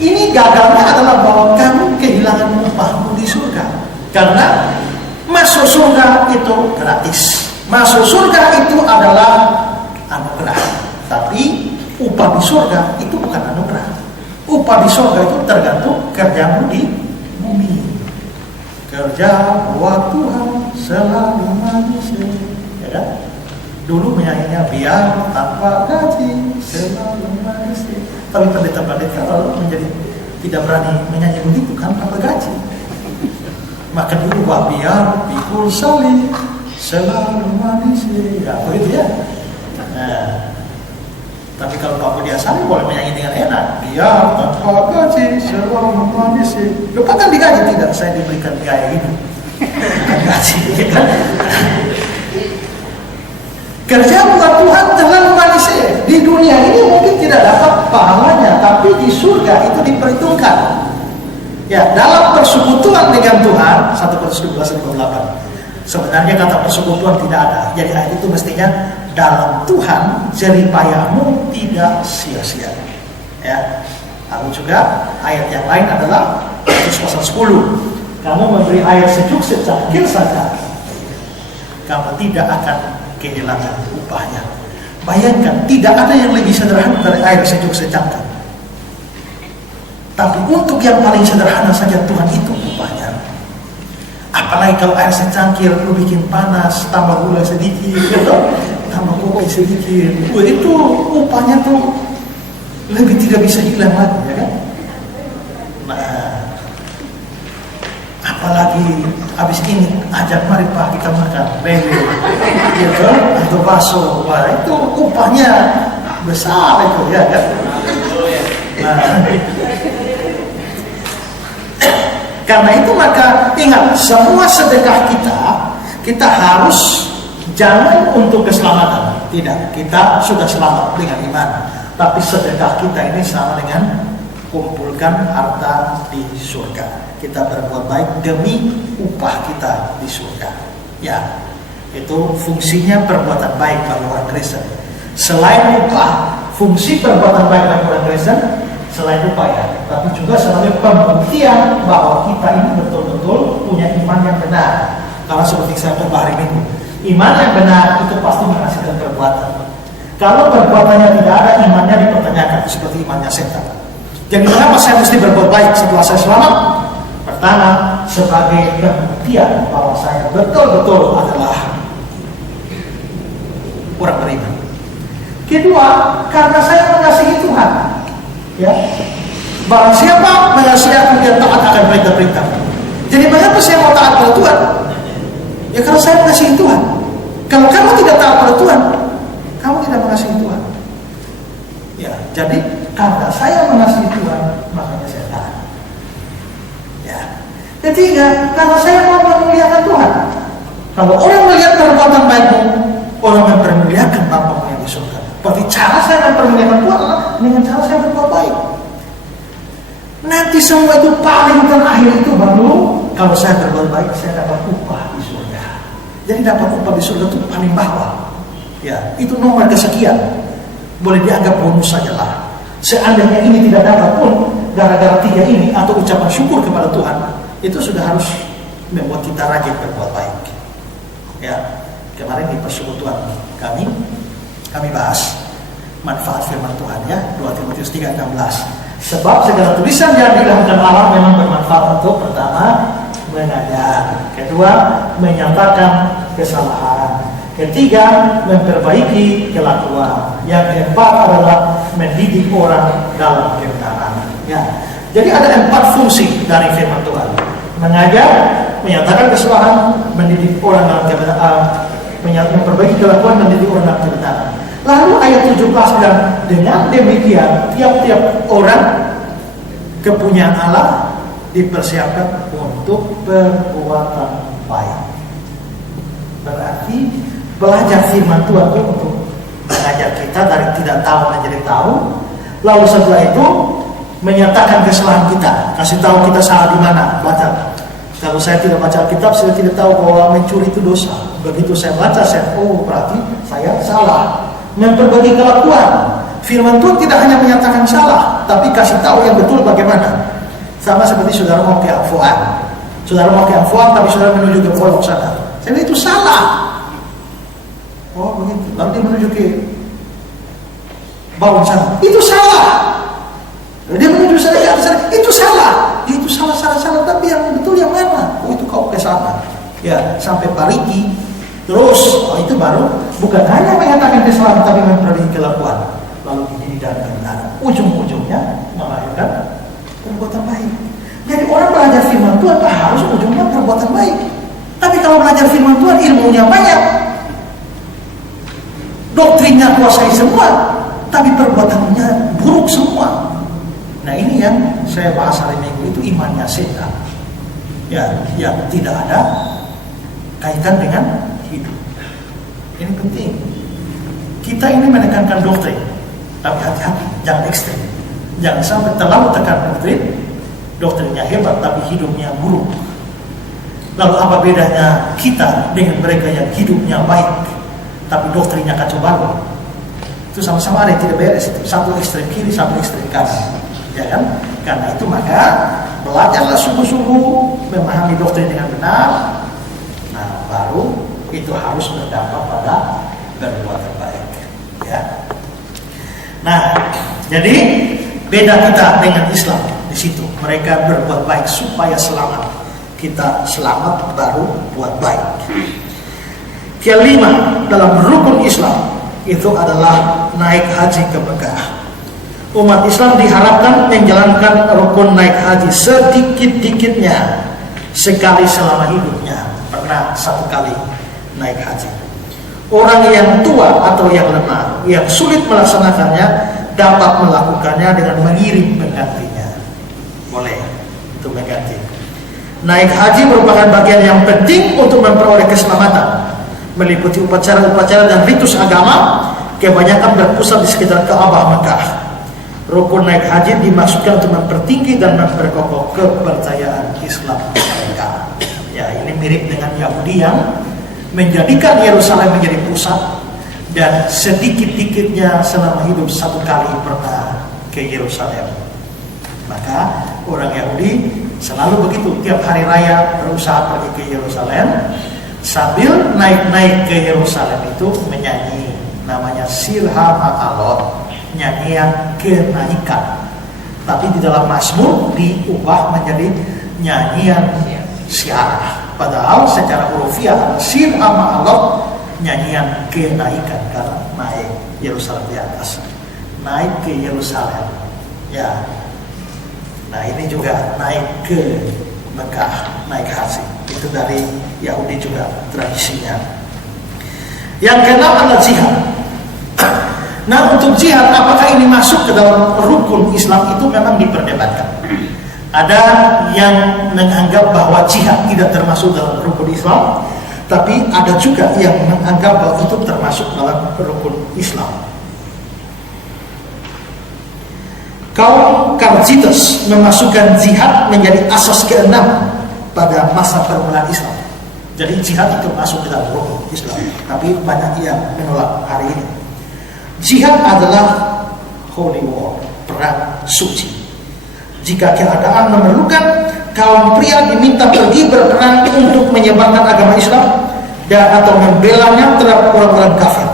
ini gagalnya adalah bahwa kamu kehilangan upahmu di surga. Karena masuk surga itu gratis. Masuk surga itu adalah anugerah. Tapi upah di surga itu bukan anugerah. Upah di surga itu tergantung kerjamu di bumi. Kerja buat Tuhan selalu manusia. Ya kan? Dulu menyanyinya biar tanpa gaji selalu manusia. Tapi pendeta-pendeta lalu menjadi tidak berani menyanyi begitu kan tanpa gaji. Maka diubah biar pikul salib selalu manusia. Ya, begitu ya. Nah, tapi kalau kamu dia salib boleh menyanyi dengan enak. Biar tanpa gaji selalu manusia. Lupa kan digaji? Tidak, saya diberikan gaya hidup. Bukan gaji. Ya kan? Kerja buat Tuhan terlalu manusia. Di dunia ini mungkin tidak dapat pahalanya, tapi di surga itu diperhitungkan. Ya, dalam persekutuan dengan Tuhan, 1 Korintus 12:8. Sebenarnya kata persekutuan tidak ada. Jadi ayat itu mestinya dalam Tuhan jerih payahmu tidak sia-sia. Ya. Lalu juga ayat yang lain adalah pasal 10. Kamu memberi air sejuk secangkir saja, kamu tidak akan kehilangan upahnya. Bayangkan, tidak ada yang lebih sederhana dari air sejuk secangkir. Tapi untuk yang paling sederhana saja Tuhan itu upahnya. Apalagi kalau air secangkir lu bikin panas, tambah gula sedikit, gitu, tambah kopi sedikit, itu upahnya tuh lebih tidak bisa hilang lagi, ya kan? Nah, apalagi habis ini ajak mari Pak kita makan lele, gitu, atau bakso, wah itu upahnya besar itu, ya kan? Nah, karena itu maka ingat, semua sedekah kita harus jangan untuk keselamatan. Tidak, kita sudah selamat dengan iman. Tapi sedekah kita ini sama dengan kumpulkan harta di surga. Kita berbuat baik demi upah kita di surga. Ya, itu fungsinya perbuatan baik bagi orang Kristen. Selain upah, fungsi perbuatan baik bagi orang Kristen, selain upaya, tapi juga sebagai pembuktian bahwa kita ini betul-betul punya iman yang benar. Karena seperti saya khotbah hari Minggu, iman yang benar itu pasti menghasilkan perbuatan. Kalau perbuatannya tidak ada, imannya dipertanyakan, seperti imannya setan. Jadi mengapa saya mesti berbuat baik setelah saya selamat? Pertama, sebagai pembuktian bahwa saya betul-betul adalah orang beriman. Kedua, karena saya mengasihi Tuhan. Ya, barang siapa mengasihi aku, dia taat akan perintah-perintah. Jadi mengapa saya mau taat pada Tuhan? Ya karena saya mengasihi Tuhan. Kalau kamu tidak taat pada Tuhan, kamu tidak mengasihi Tuhan. Ya, jadi karena saya mengasihi Tuhan, makanya saya taat. Ya. Ketiga, karena saya mau memuliakan Tuhan. Kalau orang melihat perbuatan baikmu, orang mempermuliakan Bapamu yang di surga. Berarti cara saya mempermuliakan Tuhan adalah dengan cara saya berbuat baik. Nanti semua itu paling terakhir itu baru kalau saya berbuat baik, saya dapat upah di surga. Jadi dapat upah di surga itu paling bawah. Ya, itu nomor kesekian. Boleh dianggap bonus sajalah. Seandainya ini tidak dapat pun, gara-gara 3 ini atau ucapan syukur kepada Tuhan, itu sudah harus membuat kita rajin berbuat baik. Ya, kemarin di persekutuan kami bahas manfaat firman Tuhan, ya, 2 Timotius 3:16. Sebab segala tulisan yang dilakukan Allah memang bermanfaat untuk, pertama, mengajar, kedua, menyatakan kesalahan, ketiga, memperbaiki kelakuan, yang keempat adalah mendidik orang dalam kebenaran. Ya, jadi ada 4 fungsi dari firman Tuhan: mengajar, menyatakan kesalahan, mendidik orang dalam kebenaran, memperbaiki kelakuan, mendidik orang dalam kebenaran. Lalu ayat 17 bilang, dengan demikian tiap-tiap orang kepunyaan Allah dipersiapkan untuk perbuatan baik. Berarti belajar firman Tuhan itu untuk mengajar kita dari tidak tahu menjadi tahu. Lalu setelah itu menyatakan kesalahan kita, kasih tahu kita salah di mana. Baca. Kalau saya tidak baca Alkitab, saya tidak tahu bahwa mencuri itu dosa. Begitu saya baca, saya berarti saya salah. Memperbaiki kelakuan. Firman Tuhan tidak hanya menyatakan salah, tapi kasih tahu yang betul bagaimana. Sama seperti saudara mau ke Amfuan. Saudara mau ke Amfuan, tapi saudara menuju ke Polok sana. Saya itu salah. Oh begitu. Lalu dia menuju ke Bawang sana. Itu salah. Dia menuju sana ke sana. Itu salah. Itu salah. Tapi yang betul yang mana? Oh itu kau ke sana. Ya, sampai Parigi. Terus, oh itu baru bukan hanya menyatakan kesalahan, tapi memperbaiki kelakuan. Lalu dididik dan kebenaran. Ujung-ujungnya melahirkan perbuatan baik. Jadi orang belajar firman Tuhan harus ujungnya perbuatan baik. Tapi kalau belajar firman Tuhan ilmunya banyak, doktrinnya kuasai semua, tapi perbuatannya buruk semua. Nah ini yang saya bahas hari Minggu, itu imannya setan. Ya, yang tidak ada kaitan dengan hidup. Ini penting. Kita ini menekankan doktrin, tapi hati-hati, jangan ekstrem. Jangan sampai terlalu tekan doktrin. Doktrinnya hebat, tapi hidupnya buruk. Lalu apa bedanya kita dengan mereka yang hidupnya baik, tapi doktrinnya kacau balau? Itu sama-sama ada yang tidak beres. Itu satu ekstrem kiri, satu ekstrem kanan. Ya kan? Karena itu maka belajarlah sungguh-sungguh memahami doktrin dengan benar. Nah, baru itu harus berdampak pada perbuatan baik. Ya. Nah, jadi beda kita dengan Islam di situ. Mereka berbuat baik supaya selamat. Kita selamat baru buat baik. Kelima dalam rukun Islam itu adalah naik haji ke Mekah. Umat Islam diharapkan menjalankan rukun naik haji sedikit-dikitnya sekali selama hidupnya. Pernah 1 kali naik haji. Orang yang tua atau yang lemah, yang sulit melaksanakannya, dapat melakukannya dengan mengirim penggantinya. Boleh itu mengganti. Naik haji merupakan bagian yang penting untuk memperoleh keselamatan. Meliputi upacara-upacara dan ritus agama, kebanyakan berpusat di sekitar Ka'bah Mekah. Rukun naik haji dimaksudkan untuk mempertinggi dan memperkokoh kepercayaan Islam mereka. Ya, ini mirip dengan Yahudi yang menjadikan Yerusalem menjadi pusat dan sedikit-dikitnya selama hidup 1 kali pernah ke Yerusalem. Maka orang Yahudi selalu begitu, tiap hari raya berusaha pergi ke Yerusalem. Sambil naik-naik ke Yerusalem itu menyanyi, namanya Sirha Ma'alot, nyanyian kenaikan. Tapi di dalam Mazmur diubah menjadi nyanyian syiarah. Padahal secara hurufiah Sirha Ma'alot, nyanyian kenaikan, karena naik Yerusalem di atas, naik ke Yerusalem. Ya, nah ini juga naik ke Mekah, naik haji. Itu dari Yahudi juga tradisinya. Yang keenam adalah jihad. Nah, untuk jihad apakah ini masuk ke dalam rukun Islam, itu memang diperdebatkan. Ada yang menganggap bahwa jihad tidak termasuk dalam rukun Islam, tapi ada juga yang menganggap bahwa itu termasuk dalam rukun Islam. Kaum Karjites memasukkan jihad menjadi asas keenam pada masa permulaan Islam. Jadi jihad itu masuk ke dalam rukun Islam, tapi banyak yang menolak hari ini. Jihad adalah holy war, perang suci. Jika keadaan memerlukan, kaum pria diminta pergi berperang untuk menyebarkan agama Islam dan atau membelanya terhadap orang-orang kafir.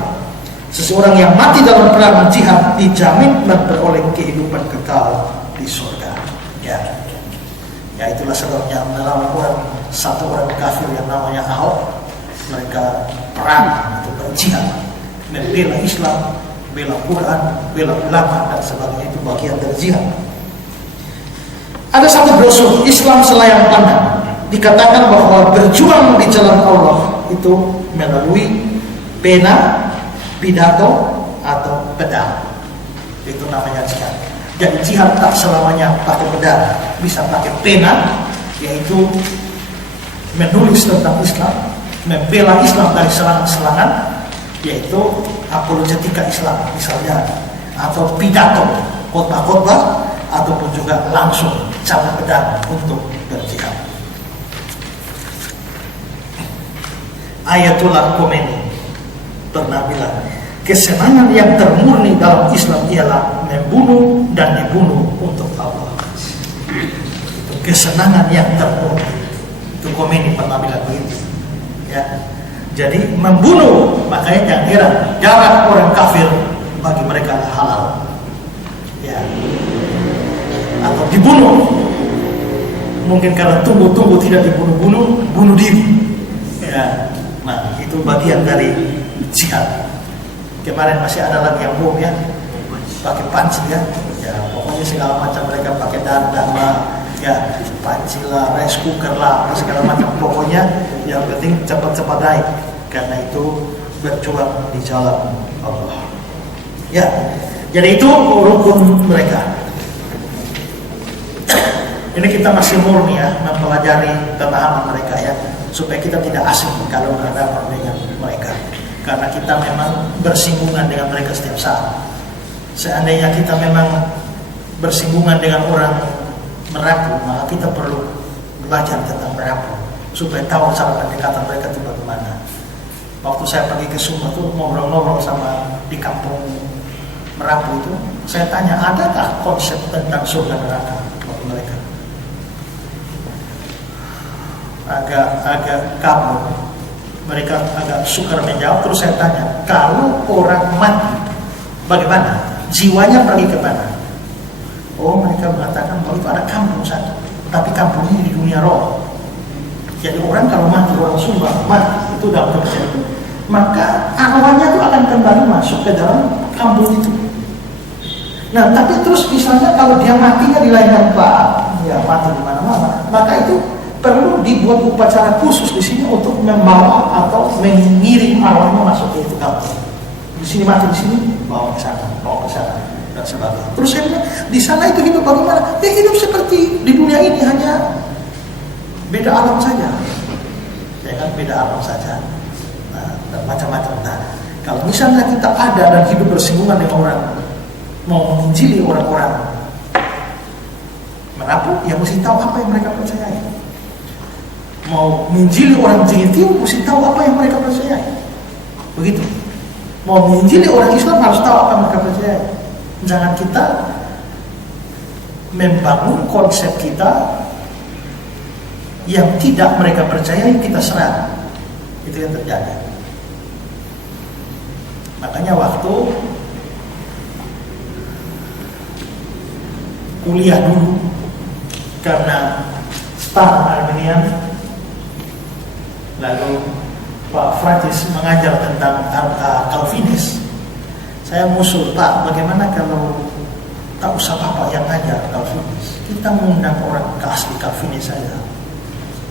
Seseorang yang mati dalam perang jihad dijamin memperoleh kehidupan kekal di surga. Ya itulah sebabnya melawan satu orang kafir yang namanya Ahok. Mereka perang untuk berjihad, membela Islam, bela Quran, bela ulama dan sebagainya. Itu bagian dari jihad. Ada satu brosur Islam Selayang Pandang, dikatakan bahwa berjuang di jalan Allah itu melalui pena, pidato, atau pedang. Itu namanya jihad. Jadi jihad tak selamanya pakai pedang, bisa pakai pena, yaitu menulis tentang Islam, membela Islam dari serangan-serangan, yaitu apologetika Islam misalnya, atau pidato, khotbah-khotbah, ataupun juga langsung cara pedang untuk berjihad. Ayatullah Khomeini pernah bilang, kesenangan yang termurni dalam Islam ialah membunuh dan dibunuh untuk Allah. Itu kesenangan yang termurni. Itu Khomeini pernah bilang begitu. Ya. Jadi membunuh, makanya jangan heran darah orang kafir bagi mereka halal. Ya. Atau dibunuh, mungkin karena tunggu-tunggu tidak dibunuh-bunuh, bunuh diri. Ya. Nah, itu bagian dari jihad. Kemarin masih ada lagi yang bom ya, pakai panci ya, pokoknya segala macam mereka pakai dana, ya panci lah, rice cooker lah, segala macam, pokoknya yang penting cepat-cepat naik, karena itu berjuang di jalan Allah. Ya, jadi itu rukun mereka. Ini kita masih murni ya, mempelajari pemahaman mereka ya, supaya kita tidak asing kalau berhadapan dengan mereka. Karena kita memang bersinggungan dengan mereka setiap saat. Seandainya kita memang bersinggungan dengan orang Merapu, maka kita perlu belajar tentang Merapu supaya tahu cara pendekatan mereka itu bagaimana. Waktu saya pergi ke Sumba tuh ngobrol-ngobrol sama di kampung Merapu itu, saya tanya, adakah konsep tentang surga neraka bagi mereka? Agak kabur. Mereka agak sukar menjawab. Terus saya tanya, kalau orang mati bagaimana? Jiwanya pergi ke mana? Oh, mereka mengatakan bahwa itu ada kampung satu, tapi kampung ini di dunia roh. Jadi orang kalau mati, orang Sumba mati itu dalam kepercayaan itu, maka arwahnya itu akan kembali masuk ke dalam kampung itu. Nah, tapi terus misalnya kalau dia matinya di lain tempat, ya mati di mana-mana, maka itu perlu dibuat upacara khusus di sini untuk membawa atau mengirim arwahnya masuk ke itu kampung. Di sini mati, di sini bawa ke sana, dan sebagainya. Terus saya bilang, di sana itu hidup bagaimana? Ya hidup seperti di dunia ini, hanya beda alam saja. Ya kan, beda alam saja. Nah, dan macam-macam. Nah, kalau misalnya kita ada dan hidup bersinggungan dengan orang, mau menginjili orang-orang Merapu, ya mesti tahu apa yang mereka percayai. Mau menginjili orang Jingitiu, mesti tahu apa yang mereka percayai. Begitu. Mau menginjili orang Islam, harus tahu apa yang mereka percayai. Jangan kita membangun konsep kita yang tidak mereka percayai, kita serang. Itu yang terjadi. Makanya waktu kuliah dulu, karena Stan Armenian, lalu Pak Francis mengajar tentang Calvinis, saya musul, Pak, bagaimana kalau tak usah Bapak yang ngajar Calvinis, kita mengundang orang ke asli Calvinis saja,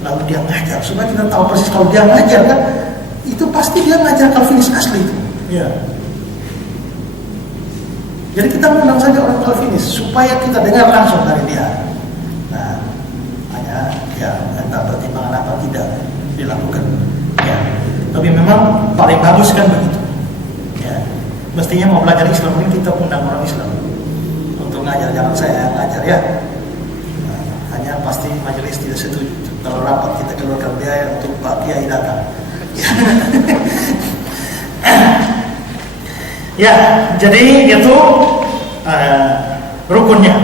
lalu dia ngajar, supaya kita tahu persis kalau dia ngajar kan, itu pasti dia ngajar Calvinis asli itu. Ya. Jadi kita mengundang saja orang Calvinis supaya kita dengar langsung dari dia. Nah, hanya ya entah pertimbangan apa tidak dilakukan. Ya. Tapi memang paling bagus kan begitu. Ya. Mestinya mau belajar Islam ini kita undang orang Islam untuk ngajar, jangan saya ngajar ya. Nah, hanya pasti majelis tidak setuju. Kalau rapat kita keluarkan biaya untuk Pak Kiai datang. Ya, jadi itu rukunnya.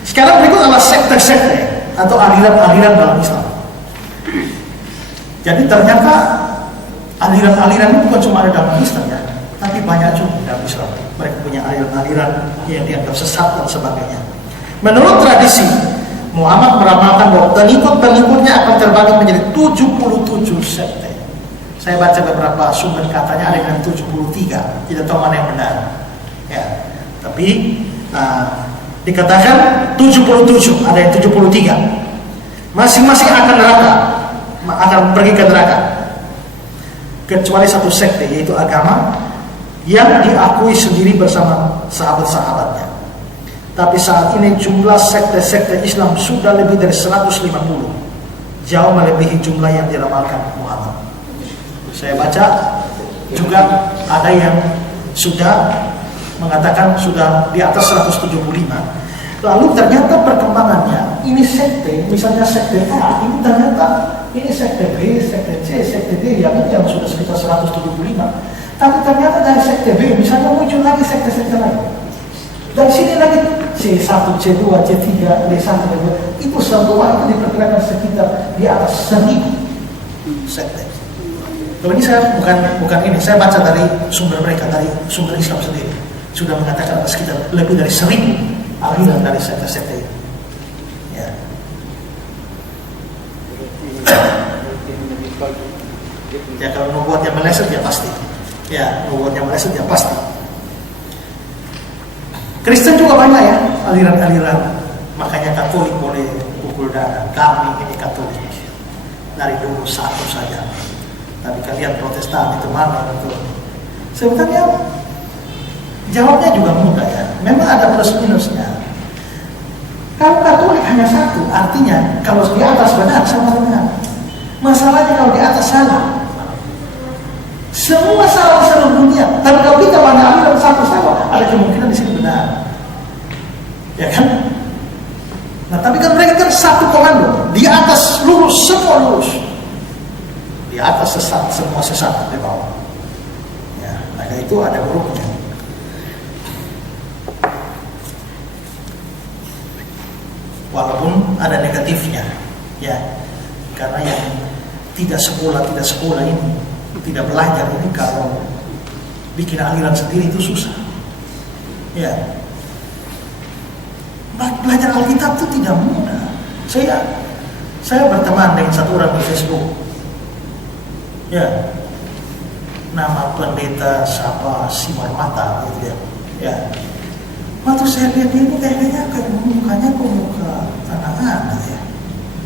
Sekarang berikut adalah sekte-sekte atau aliran-aliran dalam Islam. Jadi ternyata aliran-aliran itu bukan cuma ada dalam Islam ya, tapi banyak juga dalam Islam. Mereka punya aliran-aliran yang dianggap sesat dan sebagainya. Menurut tradisi, Muhammad meramalkan bahwa pengikut-pengikutnya akan terbagi menjadi 77 sekte. Saya baca beberapa sumber katanya ada yang 73, tidak tahu mana yang benar. Ya, tapi dikatakan 77, ada yang 73. Masing-masing akan neraka, akan pergi ke neraka. Kecuali satu sekte, yaitu agama yang diakui sendiri bersama sahabat-sahabatnya. Tapi saat ini jumlah sekte-sekte Islam sudah lebih dari 150, jauh melebihi jumlah yang diramalkan Muhammad. Saya baca juga ada yang sudah mengatakan sudah di atas 175. Lalu ternyata perkembangannya, ini sekte, misalnya sekte A, ini ternyata ini sekte B, sekte C, sekte D, yang sudah sekitar 175. Tapi ternyata dari sekte B, misalnya muncul lagi sekte-sekte lain. Dari sini lagi C1, C2, C3, D1, D2, itu semua itu diperkirakan sekitar di atas 1000 sekte. Kalau ini saya bukan ini, saya baca dari sumber mereka, dari sumber Islam sendiri. Sudah mengatakan ada sekitar lebih dari 1000 aliran dari sekte-sekte ini. Ya. Ya kalau nubuatnya meleset ya pasti. Ya, nubuatnya meleset ya pasti. Kristen juga banyak ya, aliran-aliran. Makanya Katolik boleh pukul dada. Kami ini Katolik. Dari dulu satu saja. Tapi kalian Protestan itu mana betul? Sebenarnya jawabnya juga mudah ya. Memang ada plus minusnya. Kalau Katolik hanya satu, artinya kalau di atas benar sama benar. Masalahnya kalau di atas salah. Semua salah di seluruh dunia. Tapi kalau kita banyak aliran satu salah, ada kemungkinan di sini benar. Ya kan? Nah tapi kan mereka kan satu komando. Di atas lurus, semua lurus. Di atas sesat, semua sesat di bawah. Ya, maka itu ada buruknya. Walaupun ada negatifnya, ya, karena yang tidak sekolah ini, tidak belajar ini kalau bikin aliran sendiri itu susah. Ya, belajar Alkitab itu tidak mudah. Saya berteman dengan satu orang di Facebook. Ya, nama pendeta siapa Simarmata gitu ya. Ya, waktu saya lihat dia ini kayaknya mukanya kok muka anak-anak ya.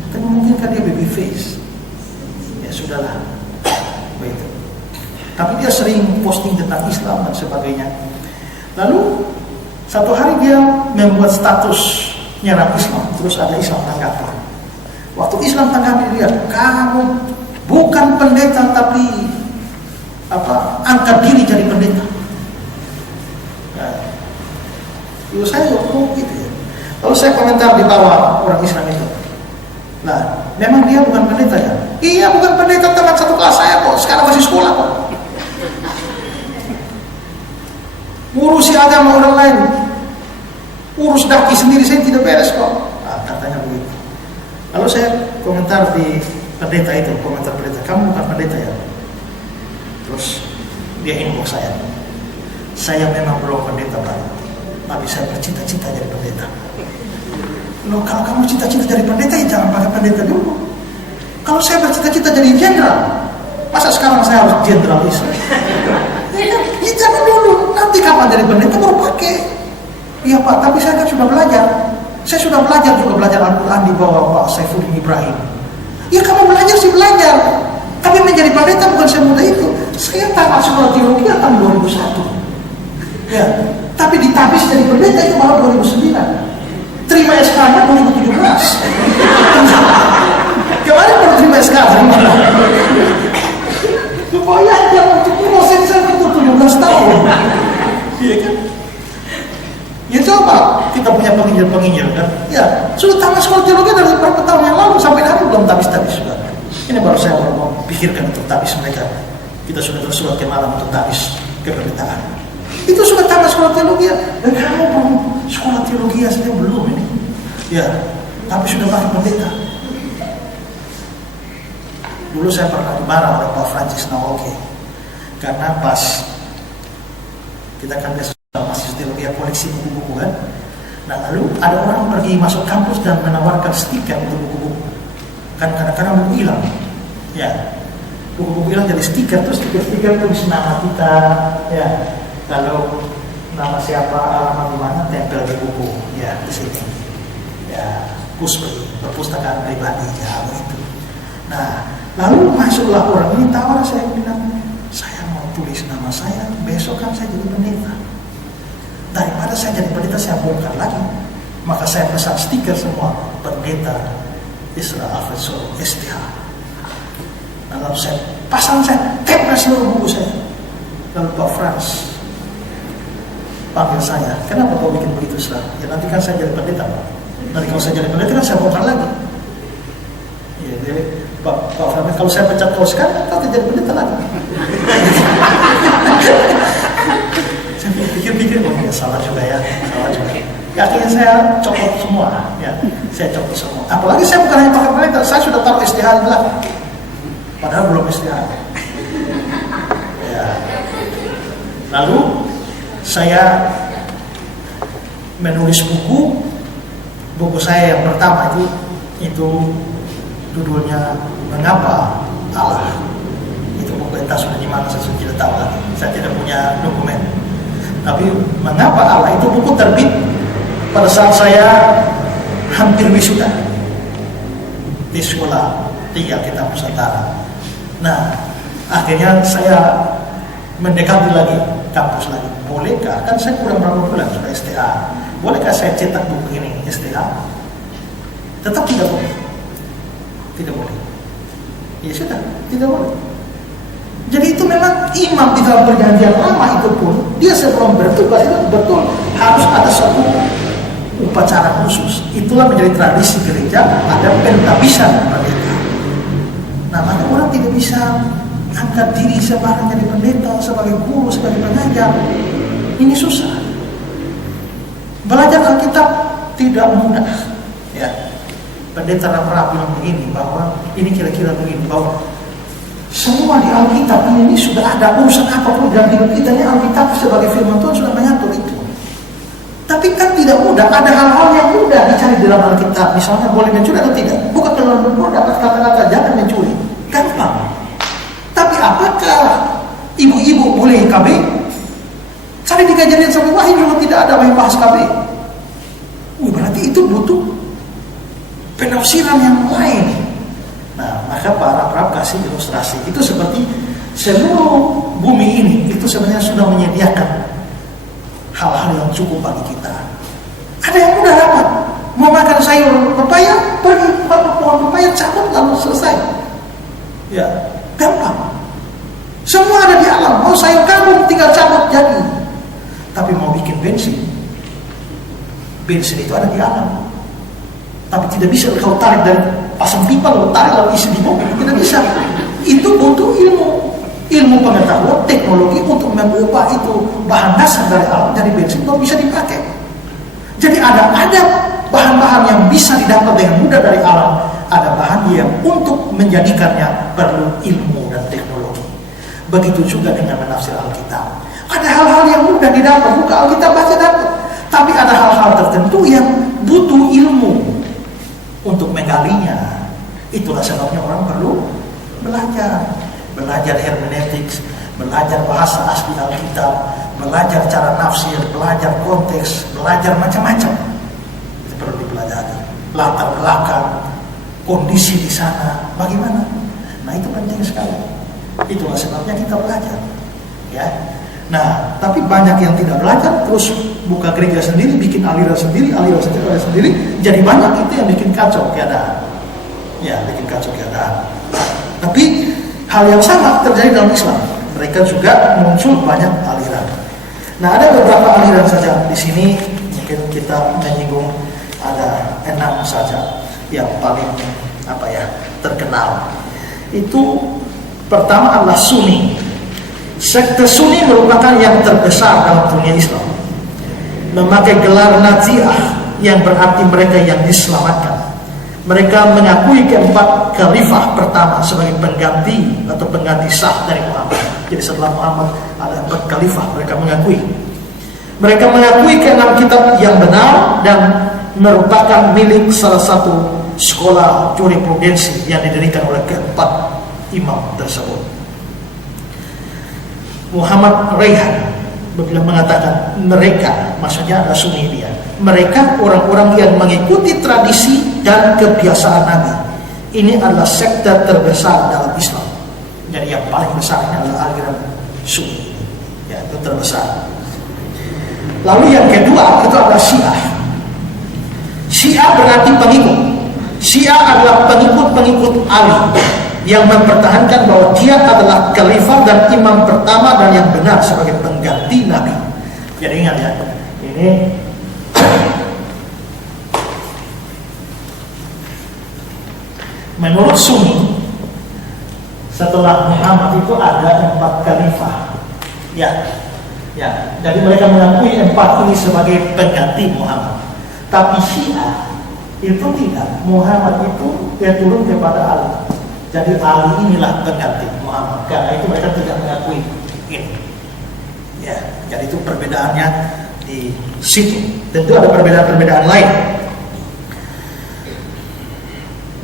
Tapi mungkin kan dia baby face. Ya sudahlah, begitu. Tapi dia sering posting tentang Islam dan sebagainya. Lalu satu hari dia membuat status nyerang Islam, terus ada Islam tanggapan. Waktu Islam tanggapi dia, kamu bukan pendeta tapi angkat diri jadi pendeta. Itu saya gitu ya. Lalu saya komentar di bawah orang Islam itu. Nah, memang dia bukan pendeta ya? Iya bukan pendeta, teman satu kelas saya kok. Sekarang masih sekolah kok. Ngurusi agama orang lain. urus daki sendiri saya tidak beres kok. Nah, katanya begitu. Lalu saya komentar di pendeta itu, komentar pendeta, kamu bukan pendeta ya? Terus dia inbox saya memang belum pendeta Pak, tapi saya bercita-cita jadi pendeta. Loh, kalau kamu cita-cita jadi pendeta ya jangan pakai pendeta dulu. Kalau saya bercita-cita jadi jenderal, masa sekarang saya harus jenderal Israel? Ya jangan dulu, nanti kapan jadi pendeta baru pakai. Iya Pak, tapi saya kan sudah belajar. Saya sudah belajar juga belajar Al-Quran di bawah Pak Saifuddin Ibrahim. Ya kamu belajar sih belajar, tapi menjadi pendeta bukan semudah itu. Saya tamat sekolah teologi tahun 2001. Ya, tapi ditabis jadi pendeta itu baru 2009. Terima SK-nya 2017. Kemarin baru terima SK. Supaya jangan proses saya itu 17 tahun. Iya kan? Ya coba kita punya penginjil kan? Ya sudah tamat sekolah teologi dari beberapa tahun yang lalu sampai hari belum tabis juga. Ini baru saya mau pikirkan untuk tabis mereka. Kita sudah bersurat ke malam untuk tabis kependetaan. Itu sudah tamat sekolah teologi. Dan kamu belum sekolah teologi saja belum ini. Ya, tapi sudah pakai pendeta. Dulu saya pernah dimarah oleh Pak Francis Nawoke karena pas kita kan biasa masih teologi koleksi buku-buku kan. Nah lalu ada orang pergi masuk kampus dan menawarkan stiker untuk buku-buku. Kan kadang-kadang buku hilang. Ya, buku-buku hilang jadi stiker, terus stiker tulis nama kita, ya. Lalu nama siapa, alamat di mana, tempel di buku, ya di sini. Ya, perpustakaan pribadi, ya begitu. Nah, lalu masuklah orang ini tawar, saya bilang, saya mau tulis nama saya, besok kan saya jadi pendeta. Daripada saya jadi pendeta, saya bongkar lagi. Maka saya pesan stiker semua, pendeta Israel Alfred Solo, STH. Nah, lalu saya pasang, saya tempel seluruh buku saya. Lalu Pak Frans panggil saya, kenapa kau bikin begitu Islam? Ya nanti kan saya jadi pendeta Pak. Nanti kalau saya jadi pendeta kan saya bongkar lagi. Ya, jadi Pak Frans, kalau saya pecat kau sekarang, kau tidak jadi pendeta lagi. Saya pikir-pikir, oh ya salah juga ya, salah juga. Ya, akhirnya saya copot semua, ya, saya copot semua. Apalagi saya bukan hanya pakai pendeta, saya sudah taruh STH di belakang. Padahal belum STH. Ya. Lalu saya menulis buku saya yang pertama itu judulnya Mengapa Allah. Itu buku entah sudah di mana saya sudah tidak tahu lagi. Saya tidak punya dokumen. Tapi Mengapa Allah itu buku terbit pada saat saya hampir wisuda di sekolah 3 Kitab Nusantara. Nah, akhirnya saya mendekati lagi kampus lagi. Bolehkah? Kan saya kurang berapa bulan sudah STH. Bolehkah saya cetak buku ini STH? Tetap tidak boleh. Tidak boleh. Ya sudah, tidak boleh. Jadi itu memang imam di dalam perjanjian lama itu pun dia sebelum bertugas itu betul harus ada satu upacara khusus. Itulah menjadi tradisi gereja, ada pentabisan pendeta. Nah, maka orang tidak bisa angkat diri sebagai jadi pendeta, sebagai guru, sebagai pengajar. Ini susah. Belajar Alkitab tidak mudah. Ya, pendeta Ramra bilang begini bahwa ini kira-kira begini bahwa semua di Alkitab ini sudah ada urusan apapun dalam hidup kita ini Alkitab sebagai firman Tuhan sudah mengatur itu. Tapi kan tidak mudah. Ada hal-hal yang mudah dicari dalam Alkitab. Misalnya boleh mencuri atau tidak. Bukan dalam buku dapat kata-kata jangan mencuri. Gampang. Tapi apakah ibu-ibu boleh KB? Cari di Kejadian sampai Wahyu juga tidak ada yang bahas KB. Berarti itu butuh penafsiran yang lain. Nah, maka para Arab kasih ilustrasi. Itu seperti seluruh bumi ini itu sebenarnya sudah menyediakan hal-hal yang cukup bagi kita. Ada yang mudah dapat. Mau makan sayur pepaya, pergi pohon pepaya, cabut lalu selesai. Ya, gampang. Semua ada di alam. Mau sayur kangkung tinggal cabut jadi. Tapi mau bikin bensin itu ada di alam. Tapi tidak bisa kau tarik dari pasang pipa lalu tarik lalu isi di mobil. Tidak bisa. Itu butuh ilmu pengetahuan, teknologi untuk mengubah itu bahan dasar dari alam jadi bensin baru bisa dipakai. Jadi ada bahan-bahan yang bisa didapat dengan mudah dari alam, ada bahan yang untuk menjadikannya perlu ilmu dan teknologi. Begitu juga dengan menafsir Alkitab. Ada hal-hal yang mudah didapat, buka Alkitab baca dapat. Tapi ada hal-hal tertentu yang butuh ilmu untuk menggalinya. Itulah sebabnya orang perlu belajar hermeneutik, belajar bahasa asli Alkitab, belajar cara nafsir, belajar konteks, belajar macam-macam. Itu perlu dipelajari. Latar belakang, kondisi di sana, bagaimana? Nah, itu penting sekali. Itulah sebabnya kita belajar. Ya. Nah, tapi banyak yang tidak belajar, terus buka gereja sendiri, bikin aliran sendiri, jadi banyak itu yang bikin kacau keadaan. Ya, bikin kacau keadaan. Tapi hal yang sama terjadi dalam Islam. Mereka juga muncul banyak aliran. Nah, ada beberapa aliran saja di sini. Mungkin kita menyinggung ada 6 saja yang paling terkenal. Itu pertama adalah Sunni. Sekte Sunni merupakan yang terbesar dalam dunia Islam. Memakai gelar Naziah yang berarti mereka yang diselamatkan. Mereka mengakui keempat khalifah pertama sebagai pengganti atau pengganti sah dari Muhammad. Jadi setelah Muhammad ada 4 khalifah, mereka mengakui. Mereka mengakui ke-6 kitab yang benar dan merupakan milik salah satu sekolah jurisprudensi yang didirikan oleh keempat imam tersebut. Muhammad Rayhan bila mengatakan mereka, maksudnya adalah Sunni dia. Mereka orang-orang yang mengikuti tradisi dan kebiasaan Nabi. Ini adalah sekte terbesar dalam Islam. Jadi yang paling besar ini adalah aliran Sunni. Ya, itu terbesar. Lalu yang kedua itu adalah Syiah. Syiah berarti pengikut. Syiah adalah pengikut Ali yang mempertahankan bahwa dia adalah khalifah dan imam pertama dan yang benar sebagai pengganti Nabi. Jadi ingat ya, ini menurut Sunni setelah Muhammad itu ada 4 khalifah. Ya, jadi mereka mengakui 4 ini sebagai pengganti Muhammad. Tapi Syiah itu tidak. Muhammad itu dia turun kepada Ali. Jadi Ali inilah pengganti Muhammad. Karena itu mereka tidak mengakui ini. Ya, jadi itu perbedaannya di situ. Tentu ada perbedaan-perbedaan lain.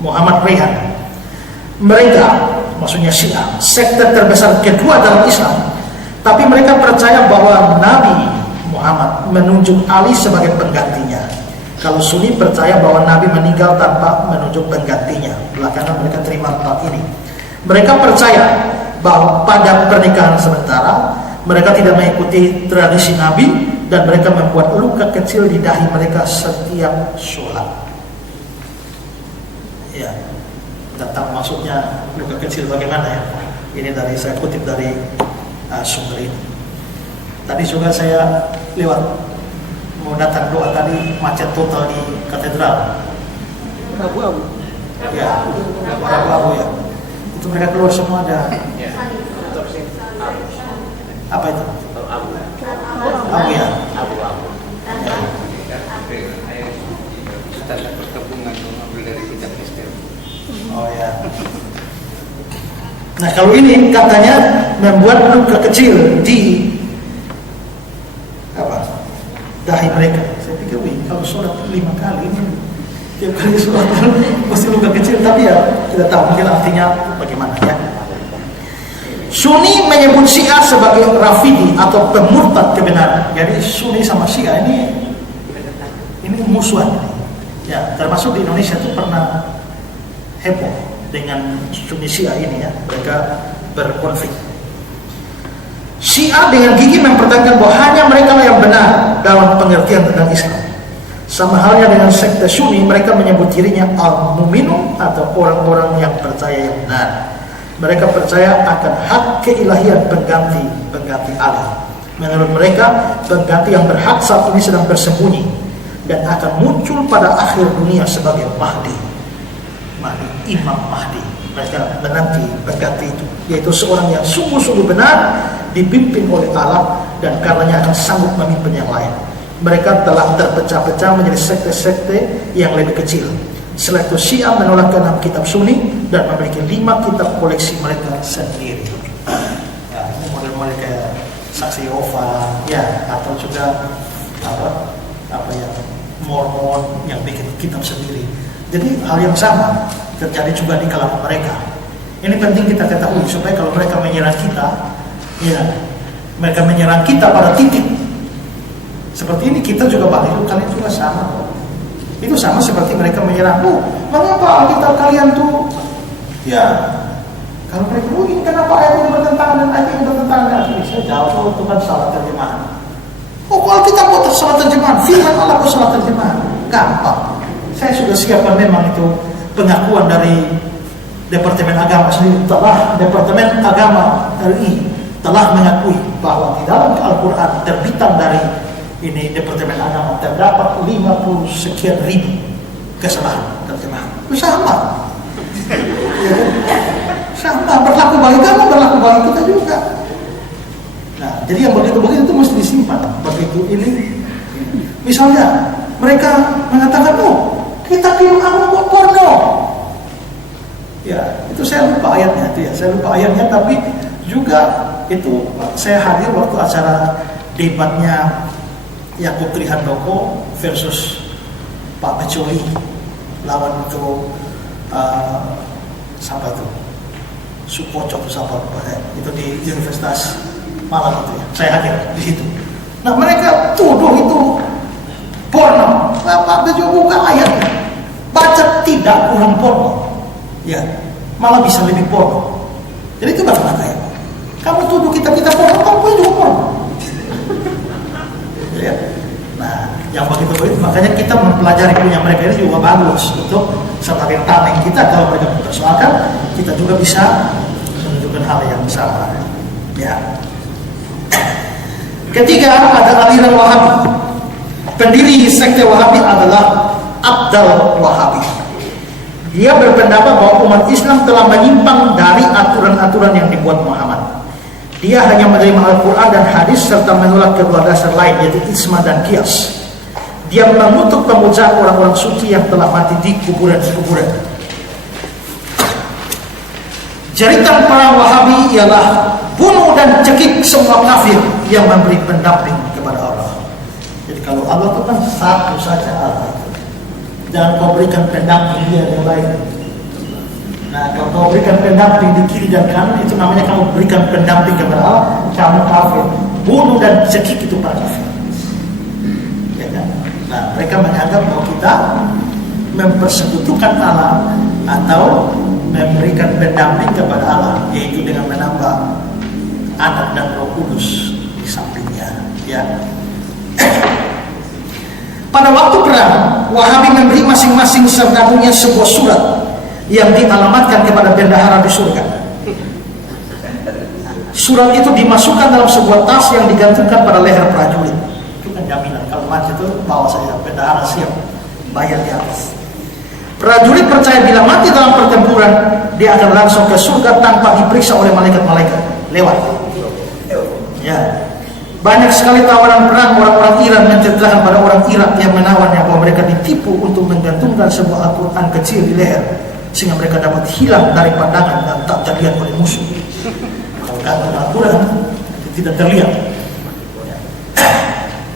Muhammad Rayhan. Mereka, maksudnya Syiah, sekte terbesar kedua dalam Islam. Tapi mereka percaya bahwa Nabi Muhammad menunjuk Ali sebagai penggantinya. Kalau Sunni percaya bahwa Nabi meninggal tanpa menunjuk penggantinya. Belakangan mereka terima 4 ini. Mereka percaya bahwa pada pernikahan sementara mereka tidak mengikuti tradisi Nabi dan mereka membuat luka kecil di dahi mereka setiap sholat. Ya, tidak tahu maksudnya luka kecil bagaimana ya. Ini saya kutip dari sumber ini. Tadi juga saya lewat mau datang doa tadi, macet total di katedral. Abu-abu. Ya, abu-abu ya. Itu mereka keluar semua ada. Apa itu? Abu ya. Abu-abu. Standar perkebunan mengambil dari kitab Esther. Oh ya. Nah, kalau ini katanya membuat luka kecil di dahi mereka. Saya pikir, kalau sholat 5 kali ini tiap kali sholat pasti luka kecil, tapi ya tidak tahu mungkin artinya bagaimana ya. Sunni menyebut Syiah sebagai Rafidi atau pemurtad kebenaran. Jadi Sunni sama Syiah ini musuhan. Ya, termasuk di Indonesia itu pernah heboh dengan Sunni Syiah ini ya. Mereka berkonflik. Syiah dengan gigih mempertahankan bahwa hanya mereka yang benar dalam pengertian tentang Islam. Sama halnya dengan sekte Sunni, mereka menyebut dirinya al-mu'minun atau orang-orang yang percaya yang benar. Mereka percaya akan hak keilahian pengganti Allah. Menurut mereka, pengganti yang berhak saat ini sedang bersembunyi dan akan muncul pada akhir dunia sebagai Mahdi, Imam Mahdi. Mereka menanti pengganti itu, yaitu seorang yang sungguh-sungguh benar, dipimpin oleh Allah dan karenanya akan sanggup memimpin yang lain. Mereka telah terpecah-pecah menjadi sekte-sekte yang lebih kecil. Selain itu Syiah menolak 6 kitab Sunni dan memiliki 5 kitab koleksi mereka sendiri. Ya, ini model-model kayak Saksi Yehova, ya, atau juga apa ya, Mormon yang bikin kitab sendiri. Jadi hal yang sama terjadi juga di kalangan mereka. Ini penting kita ketahui supaya kalau mereka menyerang kita, ya, mereka menyerang kita pada titik seperti ini, kita juga balik, kalian juga sama. Itu sama seperti mereka menyerang, mengapa Alkitab kalian tuh, ya, kalau mereka ini kenapa ayat ini bertentangan dan ayat ini bertentangan dengan ini? Saya jawab, itu kan salah terjemahan. Kok Alkitab kok salah terjemahan? Firman Allah kok salah terjemahan? Gampang. Saya sudah siapkan memang itu pengakuan dari Departemen Agama sendiri. Departemen Agama RI telah mengakui bahwa di dalam Al-Quran terbitan dari ini Departemen Agama terdapat 50 sekian ribu kesalahan terjemahan. Sama. Ya, sama, berlaku bagi kamu, berlaku bagi kita juga. Nah, jadi yang begitu-begitu itu mesti disimpan. Begitu ini, misalnya mereka mengatakan, kita film kamu buat porno. Ya, itu saya lupa ayatnya, tapi juga itu saya hadir waktu acara debatnya Yakub Trihandoko versus Pak Becoli lawan itu siapa itu? Supocok siapa lupa ya. Itu di Universitas Malang itu ya. Saya hadir di situ. Nah, mereka tuduh itu porno. Pak Becoli buka ayatnya. Baca tidak kurang porno. Ya, malah bisa lebih porno. Jadi itu bagaimana ya? Kamu tuduh kita porno, kamu juga porno. Ya. Nah, yang begitu makanya kita mempelajari punya mereka ini juga bagus untuk sebagai tameng kita. Kalau mereka mempersoalkan, kita juga bisa menunjukkan hal yang sama. Ya. Ketiga, ada aliran Wahabi. Pendiri sekte Wahabi adalah Abdal Wahabi. Dia berpendapat bahwa umat Islam telah menyimpang dari aturan-aturan yang dibuat Muhammad. Dia hanya menerima Al-Quran dan hadis serta menolak kedua dasar lain, yaitu ijma dan qiyas. Dia mengutuk pemujaan orang-orang suci yang telah mati di kuburan-kuburan. Jeritan para Wahabi ialah bunuh dan cekik semua kafir yang memberi pendamping kepada Allah. Jadi kalau Allah itu kan satu saja Allah. Jangan kau berikan pendamping dia yang lain. Nah, kalau kau berikan pendamping di kiri dan kanan, itu namanya kamu berikan pendamping kepada Allah, kamu kafir. Bunuh dan cekik itu para kafir. Ya kan? Nah, mereka menganggap bahwa kita mempersekutukan Allah atau memberikan pendamping kepada Allah, yaitu dengan menambah Anak dan Roh Kudus di sampingnya. Ya. Pada waktu perang, Wahabi memberi masing-masing serdabunya sebuah surat yang dialamatkan kepada bendahara di surga. Surat itu dimasukkan dalam sebuah tas yang digantungkan pada leher prajurit. Itu kan jaminan kalau mati itu bawa saja bendahara siap bayar di atas. Prajurit percaya bila mati dalam pertempuran, dia akan langsung ke surga tanpa diperiksa oleh malaikat-malaikat. Lewat. Ya. Banyak sekali tawaran perang orang-orang Iran menceritakan pada orang Irak yang menawarnya bahwa mereka ditipu untuk menggantungkan sebuah Al-Quran kecil di leher sehingga mereka dapat hilang dari pandangan dan tak terlihat oleh musuh. Kalau gantung Al-Quran tidak terlihat.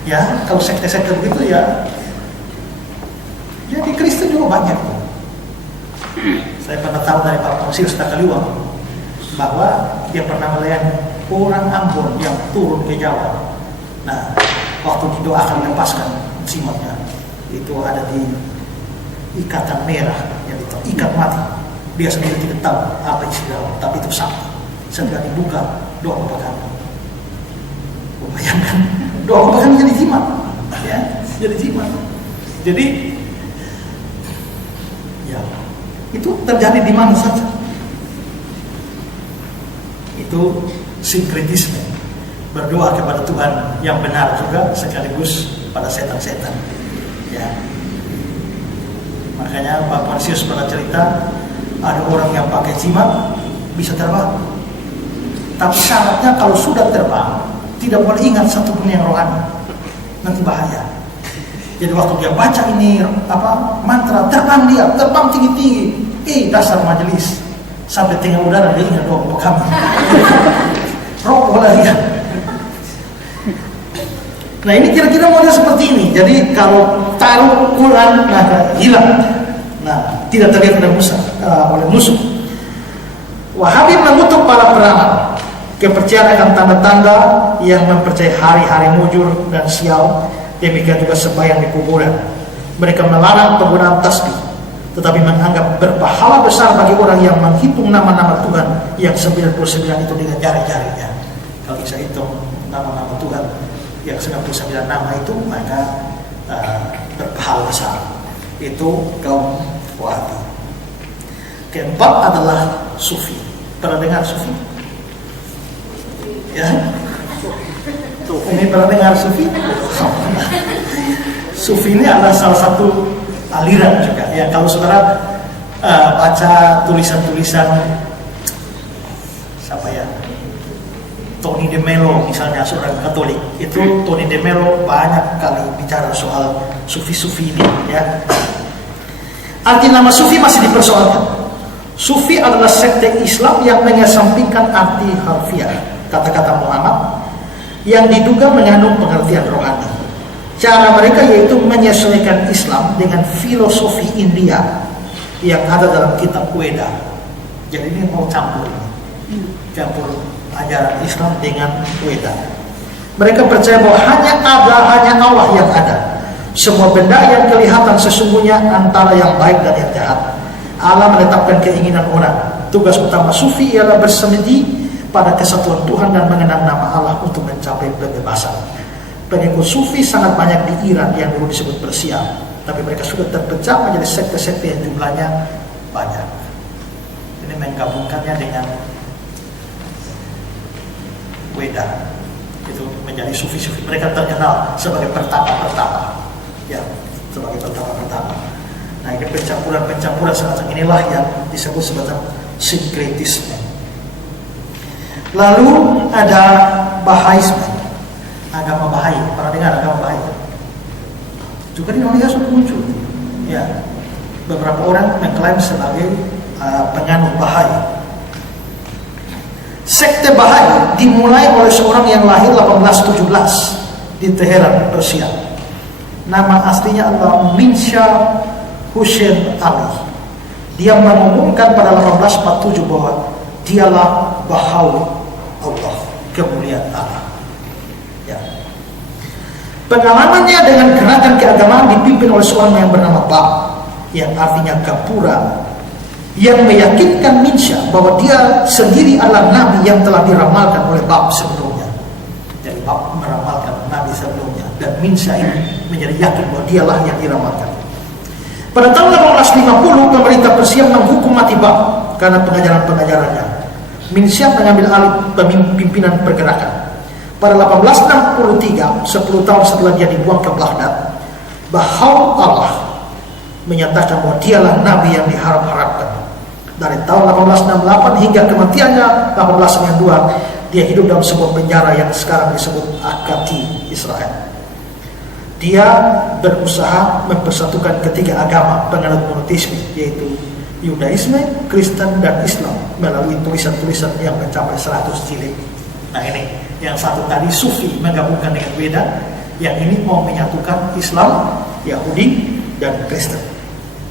Ya, kalau sekte-sekte begitu ya. Ya di Kristen juga banyak. Saya pernah tahu dari Pak Monsir Stakaliwa bahwa dia pernah melayani orang Ambon yang turun ke Jawa. Nah, waktu didoakan lepaskan jimatnya, itu ada di ikatan merah yang ikat mati. Dia sendiri tidak tahu apa isi dalam, tapi itu sakti. Setelah dibuka, doa pegang. Bayangkan, doa pegang jadi jimat, ya, jadi jimat. Jadi, ya, itu terjadi di mana saja. Itu sinkretisme, berdoa kepada Tuhan yang benar juga sekaligus pada setan-setan. Ya. Makanya Pak Pansius pernah cerita ada orang yang pakai jimat bisa terbang. Tapi syaratnya kalau sudah terbang tidak boleh ingat satu pun yang rohani. nanti bahaya. Jadi waktu dia baca ini mantra, terbang tinggi-tinggi, dasar majelis sampai tengah udara dia ingat doa kami. Rokok lah dia. Nah ini kira-kira model seperti ini. Jadi kalau taruh Quran maka hilang. Nah tidak terlihat oleh musuh. Wahabi mengutuk para peramal, kepercayaan akan tanda-tanda yang mempercayai hari-hari mujur dan sial. Demikian juga sembahyang di kuburan. Mereka melarang penggunaan tasbih, tetapi menganggap berpahala besar bagi orang yang menghitung nama-nama Tuhan yang 99 itu dengan jari-jarinya. Kalau bisa hitung nama-nama Tuhan yang 99 nama itu, maka berpahala besar. Itu kaum Wahabi. Keempat adalah Sufi. Pernah dengar Sufi? Ya. Ini pernah dengar Sufi? Sufi ini adalah salah satu aliran juga. Ya, kalau saudara baca tulisan-tulisan siapa ya? Tony de Mello misalnya, seorang Katolik. Itu Tony de Mello banyak kali bicara soal Sufi-Sufi ini. Ya. Arti nama Sufi masih dipersoalkan. Sufi adalah sekte Islam yang mengesampingkan arti harfiah kata-kata Muhammad yang diduga mengandung pengertian rohani. Cara mereka yaitu menyesuaikan Islam dengan filosofi India yang ada dalam kitab Weda. Jadi ini mau campur ajaran Islam dengan Weda. Mereka percaya bahwa hanya Allah yang ada. Semua benda yang kelihatan sesungguhnya antara yang baik dan yang jahat. Allah menetapkan keinginan orang. Tugas utama Sufi ialah bersemedi pada kesatuan Tuhan dan mengenang nama Allah untuk mencapai kebebasan. Pengikut Sufi sangat banyak di Iran yang dulu disebut Persia, tapi mereka sudah terpecah menjadi sekte-sekte yang jumlahnya banyak. Ini menggabungkannya dengan Weda, itu menjadi Sufi-Sufi. Mereka terkenal sebagai pertapa-pertapa, ya, sebagai pertapa-pertapa. Nah ini pencampuran semacam inilah yang disebut sebagai sinkretisme. Lalu ada Bahaisme, agama Bahai. Pernah dengar agama Bahai? Juga di Indonesia sudah muncul. Ya, beberapa orang mengklaim sebagai penganut Bahai. Sekte Bahai dimulai oleh seorang yang lahir 1817 di Teheran, Persia. Nama aslinya adalah Minsha Hussein Ali. Dia mengumumkan pada 1847 bahwa dialah Bahaul Allah, kemuliaan Allah. Ya. Pengalamannya dengan gerakan keagamaan dipimpin oleh seorang yang bernama Bab, yang artinya gapura, yang meyakinkan Minsha bahwa dia sendiri adalah nabi yang telah diramalkan oleh Bab sebelumnya. Jadi Bab meramalkan nabi sebelumnya, dan Minsha ini menjadi yakin bahwa dialah yang diramalkan. Pada tahun 1850 pemerintah Persia menghukum mati Bab karena pengajaran-pengajarannya. Minsha mengambil alih pimpinan pergerakan. Pada 1863, 10 tahun setelah dia dibuang ke Baghdad, Bahaul Allah menyatakan bahwa dialah nabi yang diharap-harapkan. Dari tahun 1868 hingga kematiannya 1892, dia hidup dalam sebuah penjara yang sekarang disebut Akati, Israel. Dia berusaha mempersatukan ketiga agama penganut monoteisme, yaitu Yudaisme, Kristen, dan Islam melalui tulisan-tulisan yang mencapai 100 jilid. Nah ini, yang satu tadi Sufi menggabungkan dengan Weda, yang ini mau menyatukan Islam, Yahudi, dan Kristen.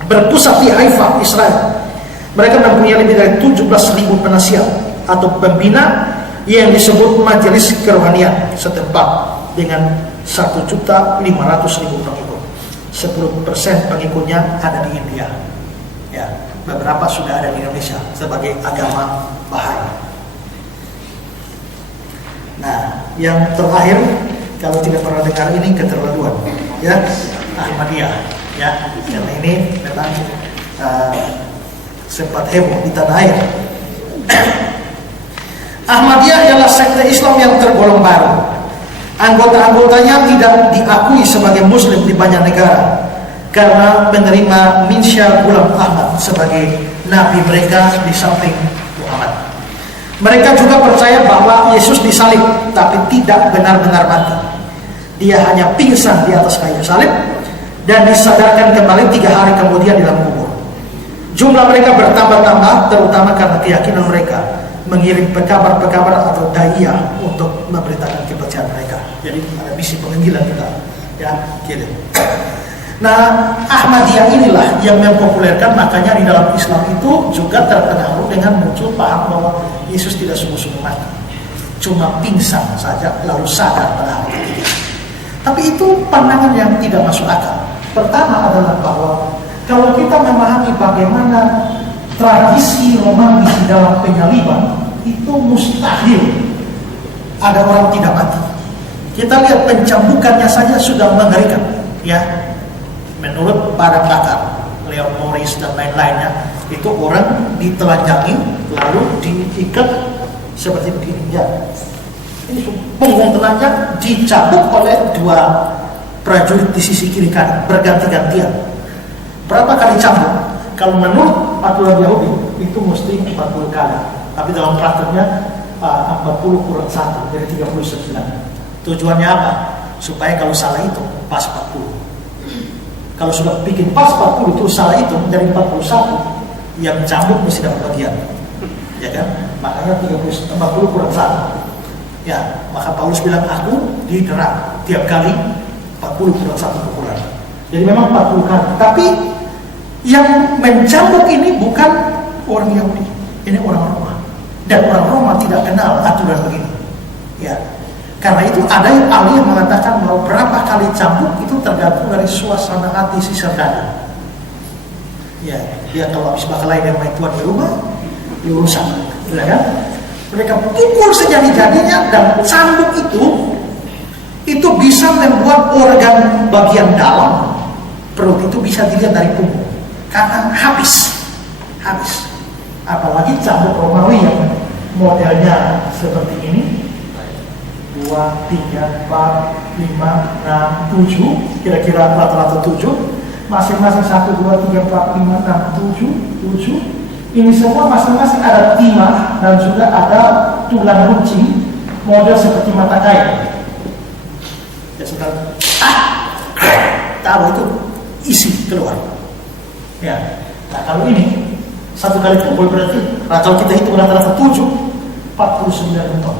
Berpusat di Haifa, Israel. Mereka mempunyai lebih dari 17.000 penasihat atau pembina yang disebut majelis kerohanian setempat dengan 1.500.000 pengikut. 10% pengikutnya ada di India. Ya, beberapa sudah ada di Indonesia sebagai agama Bahai. Nah, yang terakhir, kalau tidak pernah dengar ini keterlaluan, ya, Ahmadiyah, ya, karena ini memang sempat heboh di tanah air. Ahmadiyah adalah sekte Islam yang tergolong baru. Anggota-anggotanya tidak diakui sebagai Muslim di banyak negara karena menerima Minsha Ghulam Ahmad sebagai nabi mereka di samping Muhammad. Mereka juga percaya bahwa Yesus disalib tapi tidak benar-benar mati. Dia hanya pingsan di atas kayu salib dan disadarkan kembali 3 hari kemudian di dalam kubur. Jumlah mereka bertambah-tambah, terutama karena keyakinan mereka mengirim pekabar-pekabar atau daiyah untuk memberitakan kepercayaan mereka. Jadi ada misi penginjilan kita, ya, kirim. Nah, Ahmadiyah inilah yang mempopulerkan, makanya di dalam Islam itu juga terpengaruh dengan muncul paham bahwa Yesus tidak sungguh-sungguh mati, cuma pingsan saja lalu sadar pada hari ketiga. Tapi itu pandangan yang tidak masuk akal. Pertama adalah bahwa kalau kita memahami bagaimana tradisi romanis di dalam penyaliban, itu mustahil ada orang tidak mati. Kita lihat pencambukannya saja sudah mengerikan, ya. Menurut para pakar, Leon Morris dan lain-lainnya, itu orang ditelanjangi lalu diikat seperti begini, ya. Ini punggung telanjang dicambuk oleh 2 prajurit di sisi kiri kanan berganti-gantian. Berapa kali cambuk? Kalau menurut aturan Yahudi itu mesti 40 kali. Tapi dalam prakteknya 40 kurang 1 dari 39. Tujuannya apa? Supaya kalau salah itu pas 40. Kalau sudah bikin pas 40 terus salah itu dari 41, yang cambuk mesti dapat bagian. Ya kan? Makanya 40 kurang 1. Ya, maka Paulus bilang aku didera tiap kali 40 kurang 1 pukulan. Jadi memang 40 kali. Tapi yang mencambuk ini bukan orang Yahudi, ini orang Roma. Dan orang Roma tidak kenal aturan begini. Ya, karena itu ada yang ahli yang mengatakan bahwa berapa kali cambuk itu tergantung dari suasana hati si serdadu. Ya, dia kalau habis bakal yang main tuan di rumah, diurusan, ya kan? Mereka pukul sejadi-jadinya dan cambuk itu bisa membuat organ bagian dalam perut itu bisa dilihat dari punggung karena habis. Apalagi cambuk Romawi yang modelnya seperti ini, 2, 3, 4, 5, 6, 7, kira-kira rata-rata 7, masing-masing 1, 2, 3, 4, 5, 6, 7. Ini semua masing-masing ada timah dan juga ada tulang runcing model seperti mata kain. Ya sudah, tahu itu isi keluar. Ya, nah kalau ini 1 kali pukul berarti, nah kalau kita hitung rata-rata 7, 49 ton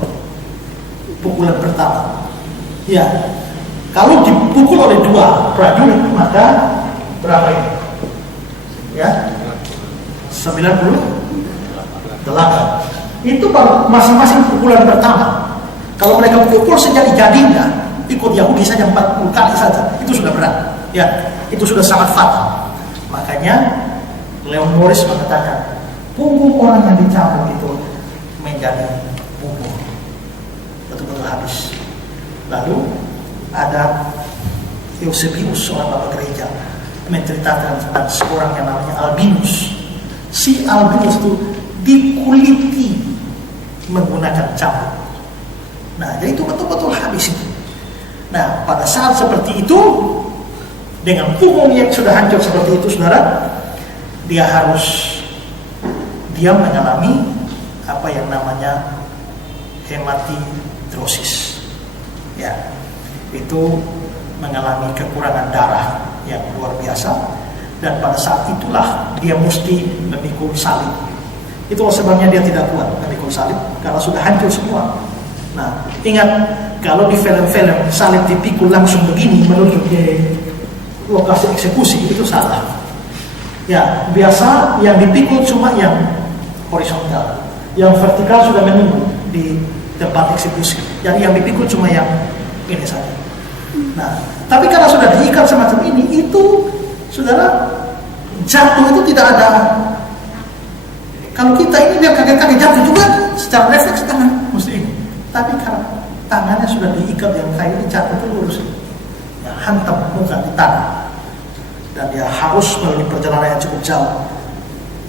pukulan pertama. Ya, kalau dipukul oleh 2 prajurit maka berapa ini? Ya, 98. Itu baru masing-masing pukulan pertama. Kalau mereka pukul sejadi-jadinya ikut Yahudi saja 40 kali saja, itu sudah berat. Ya, itu sudah sangat fatal. Makanya Leon Morris mengatakan punggung orang yang dicambuk itu menjadi bubur, betul-betul habis. Lalu ada Eusebius, seorang bapak gereja, menceritakan tentang seorang yang namanya Albinus. Si Albinus itu dikuliti menggunakan cambuk. Nah, jadi itu betul-betul habis itu. Nah, pada saat seperti itu, dengan punggung yang sudah hancur seperti itu, saudara, dia mengalami apa yang namanya hematidrosis. Ya, itu mengalami kekurangan darah yang luar biasa, dan pada saat itulah dia mesti memikul salib. Itulah sebabnya dia tidak kuat memikul salib karena sudah hancur semua. Nah, ingat kalau di film-film salib dipikul langsung begini menuju ke lokasi eksekusi, itu salah. Ya, biasa yang dipikul cuma yang horizontal, yang vertikal sudah menunggu di tempat eksekusi. Jadi yang dipikul cuma yang ini saja. Nah, tapi karena sudah diikat semacam ini, itu saudara jatuh itu tidak ada. Kalau kita ini biar kaget-kaget jatuh juga secara refleks tangan mesti ini. Tapi karena tangannya sudah diikat yang kayak ini, jatuh itu lurus, ya, hantam muka di tanah, dan dia harus melalui perjalanan yang cukup jauh.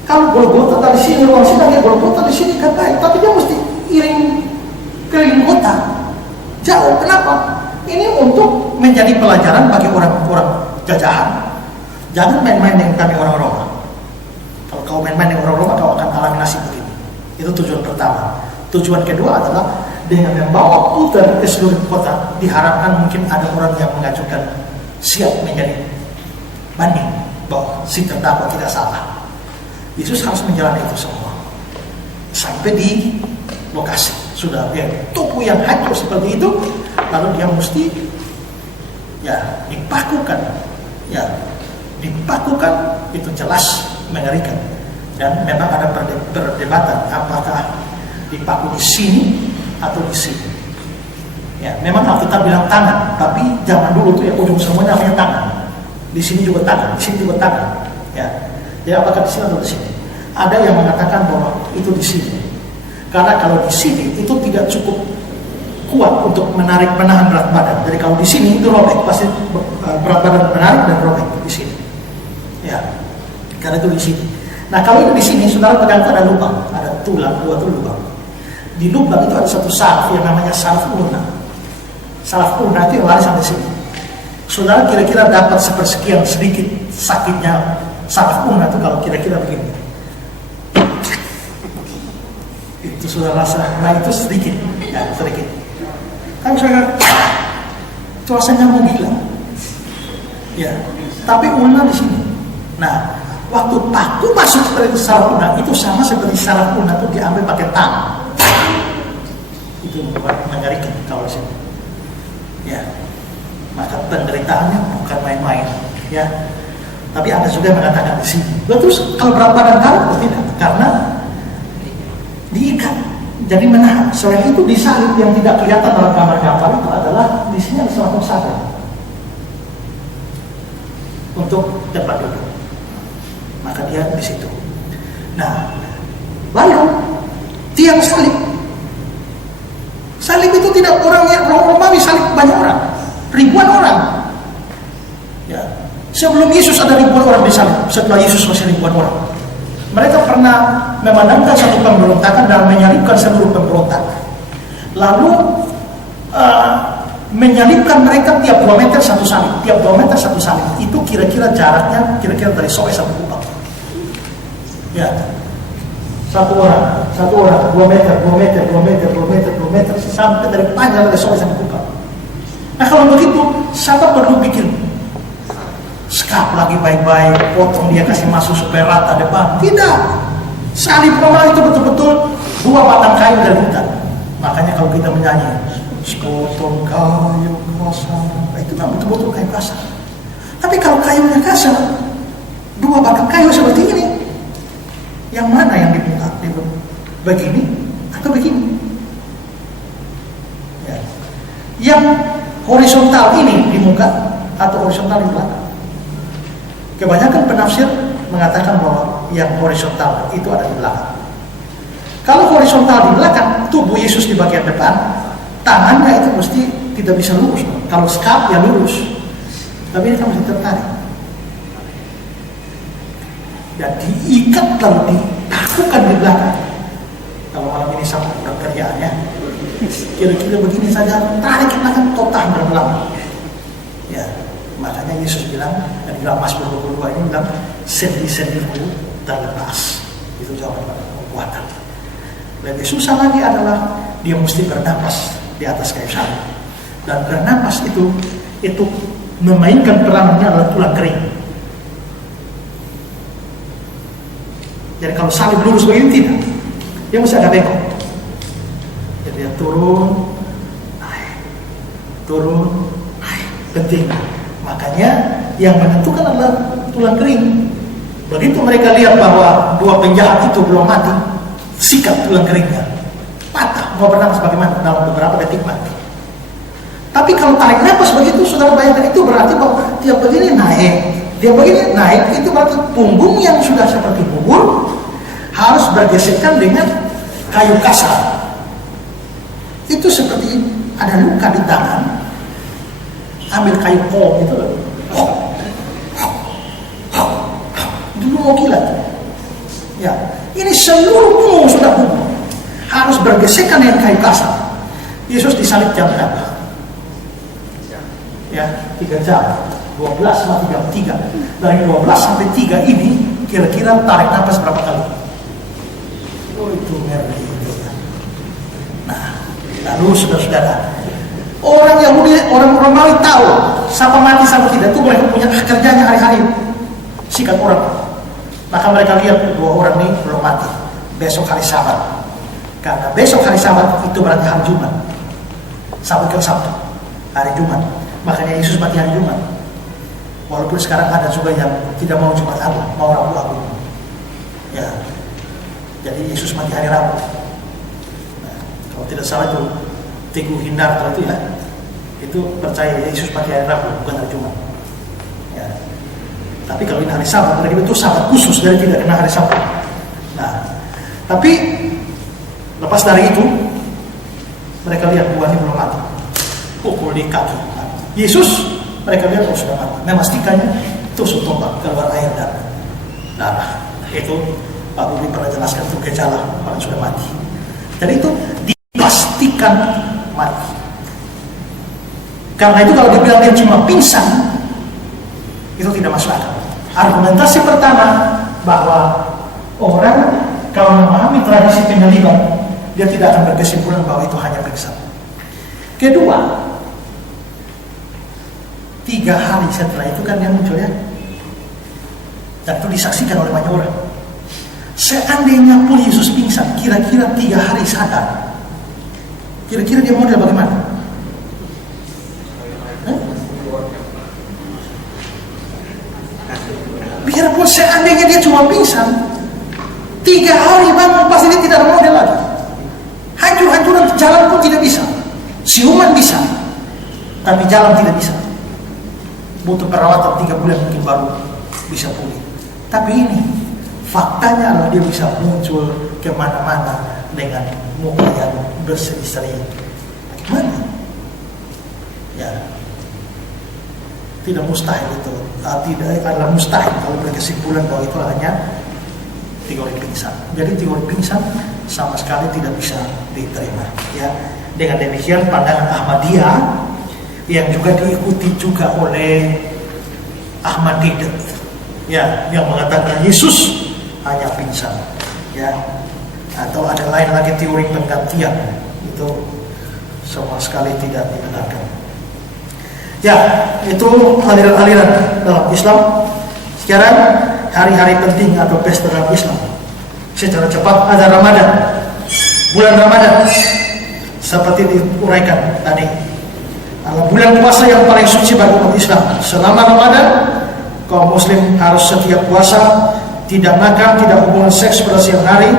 Kalau Golgota dari sini, orang sini lagi Golgota di sini kan baik, tapi dia mesti iring keliling kota jauh. Kenapa? Ini untuk menjadi pelajaran bagi orang-orang jajahan. Jangan main-main dengan kami orang Roma. Kalau kau main-main dengan orang Roma, kau akan alami nasib begini. Itu tujuan pertama. Tujuan kedua adalah dengan membawa putar ke seluruh kota, diharapkan mungkin ada orang yang mengajukan siap menjadi banding bahwa si terdakwa tidak salah. Yesus harus menjalani itu semua sampai di lokasi. Sudah dia tubuh yang hancur seperti itu, lalu dia mesti dipakukan, itu jelas mengerikan. Dan memang ada perdebatan apakah dipaku di sini atau di sini. Ya, memang Alkitab bilang tangan, tapi zaman dulu tuh ujung semuanya namanya tangan. Di sini juga tangan, di sini juga tangan. Ya, jadi apakah di sini atau di sini? Ada yang mengatakan bahwa itu di sini. Karena kalau di sini itu tidak cukup kuat untuk menahan berat badan. Jadi kalau di sini itu robek, pasti berat badan menarik dan robek di sini. Ya, karena itu di sini. Nah kalau itu di sini, saudara pegang ada lubang, ada tulang, 2 lubang. Di lubang itu ada satu saraf yang namanya saraf ulna. Saraf ulna itu yang lari sampai sini. Saudara kira-kira dapat sepersekian sedikit sakitnya saraf ulna itu kalau kira-kira begini. Itu saudara rasa, nah itu sedikit, ya sedikit. Tapi saudara, itu rasanya mau gila. Ya, tapi ulna di sini. Nah, waktu paku masuk seperti saraf ulna itu sama seperti saraf ulna itu diambil pakai tangan. Itu mengerikan kalau di sini. Ya, maka penderitaannya bukan main-main. Ya, tapi ada juga yang mengatakan di sini. Terus kalau berat badan tarik atau tidak? Karena diikat, jadi menahan. Selain itu disalib yang tidak kelihatan dalam gambar kapal itu adalah di sini ada semacam sadar untuk tempat duduk. Maka dia di situ. Nah, lalu tiang salib. Salib itu tidak orang yang Romawi, salib banyak orang, ribuan orang. Ya, sebelum Yesus ada ribuan orang di salib. Setelah Yesus masih ribuan orang. Mereka pernah memandangkan satu pemberontakan dan menyalibkan seluruh pemberontak. Lalu menyalibkan mereka tiap 2 meter satu salib, tiap 2 meter satu salib. Itu kira-kira jaraknya kira-kira dari soe sampai kubang. Ya, satu orang, 2 meter, 2 meter, 2 meter, 2 meter, 2 meter, sampai dari panjang dari soe sampai kubang. Nah kalau begitu, siapa perlu bikin skap lagi baik-baik, potong dia kasih masuk supaya rata depan? Tidak. Salib Romawi itu betul-betul 2 batang kayu dari hutan. Makanya kalau kita menyanyi sepotong kayu kasar, itu memang betul-betul kayu kasar. Tapi kalau kayunya kasar, 2 batang kayu seperti ini, yang mana yang dibuka? Begini atau begini? Ya. Yang horizontal ini di muka atau horizontal di belakang? Kebanyakan penafsir mengatakan bahwa yang horizontal itu ada di belakang. Kalau horizontal di belakang, tubuh Yesus di bagian depan, tangannya itu mesti tidak bisa lurus. Kalau skap ya lurus, tapi ini kan mesti tertarik. Dan diikat lalu ditakukan di belakang. Kalau malam ini sama kerjaannya, kira-kira begini saja, tarik ke belakang, total berbelang. Ya. Makanya Yesus bilang, dan di dalam Mazmur 22 ini bilang, sendi-sendiku terlepas. Itu jawaban kekuatan. Lebih susah lagi adalah dia mesti bernapas di atas kayu salib. Dan bernapas itu memainkan peranannya adalah tulang kering. Jadi kalau salib lurus begini tidak, dia mesti agak bengkok. Jadi dia turun, naik, penting. Makanya yang menentukan adalah tulang kering. Begitu mereka lihat bahwa 2 penjahat itu belum mati, sikat tulang keringnya, patah, mau bernapas bagaimana? Dalam beberapa detik mati. Tapi kalau tarik nafas begitu, saudara bayangkan itu berarti bahwa dia begini naik, dia begini naik, itu berarti punggung yang sudah seperti bubur harus bergesekan dengan kayu kasar. Itu seperti ada luka di tangan. Ambil kayu kol gitu loh. Dulu mau gila tuh. Ya, ini seluruh punggung sudah bubur. Harus bergesekan dengan kayu kasar. Yesus disalib jam berapa? Ya, 3 jam. 12 sama 3. Dari 12 sampai 3 ini kira-kira tarik nafas berapa kali? Oh itu ngeri itu. Nah, Lalu saudara-saudara, orang Yahudi, orang Romawi tahu siapa mati sama tidak, itu mereka punya kerjanya hari-hari sikat orang. Maka mereka lihat dua orang ini belum mati, besok hari Sabat. Karena besok hari Sabat itu berarti hari Jumat. Sabat ke Sabtu, hari Jumat. Makanya Yesus mati hari Jumat. Walaupun sekarang ada juga yang tidak mau Jumat Agung, mau Rabu Agung. Ya, jadi Yesus mati hari Rabu. Nah, kalau tidak salah itu Teguh Hindar itu ya, itu percaya Yesus mati hari Rabu bukan hari Jumat. Ya. Tapi kalau ini hari Sabat, mereka itu Sabat khusus, jadi tidak kena hari Sabat. Nah, tapi lepas dari itu, mereka lihat buah ini belum mati, pukul di kaki. Nah, Yesus, mereka lihat sudah mati. Memastikannya tusuk tombak keluar air dan darah. Itu Pak Budi pernah jelaskan itu gejala orang sudah mati. Jadi itu dipastikan mati. Karena itu kalau dibilang dia cuma pingsan, itu tidak masuk akal. Argumentasi pertama bahwa orang kalau memahami tradisi penyaliban, dia tidak akan berkesimpulan bahwa itu hanya pingsan. Kedua, 3 hari setelah itu kan dia muncul ya, dan itu disaksikan oleh banyak orang. Seandainya pun Yesus pingsan, kira-kira 3 hari sadar, kira-kira dia model bagaimana? Biarpun seandainya dia cuma pingsan, 3 hari bangun pasti dia tidak ada model lagi. Hancur-hancuran jalan pun tidak bisa. Siuman bisa, tapi jalan tidak bisa. Butuh perawatan 3 bulan mungkin baru bisa pulih. Tapi ini faktanya adalah dia bisa muncul kemana-mana dengan muka yang berseri-seri. Bagaimana? Ya, tidak mustahil itu. Tidak adalah mustahil kalau berkesimpulan bahwa itu hanya teori pingsan. Jadi teori pingsan sama sekali tidak bisa diterima. Ya, dengan demikian pandangan Ahmadiyah yang juga diikuti juga oleh Ahmad Didat, ya, yang mengatakan Yesus hanya pingsan, ya, atau ada lain lagi teori penggantian, itu sama sekali tidak dibenarkan. Ya, itu aliran-aliran dalam Islam. Sekarang hari-hari penting atau pesta dalam Islam. Secara cepat ada Ramadan, bulan Ramadan, seperti diuraikan tadi. Adalah bulan puasa yang paling suci bagi umat Islam. Selama Ramadan, kaum muslim harus setiap puasa, tidak makan, tidak hubungan seks pada siang hari.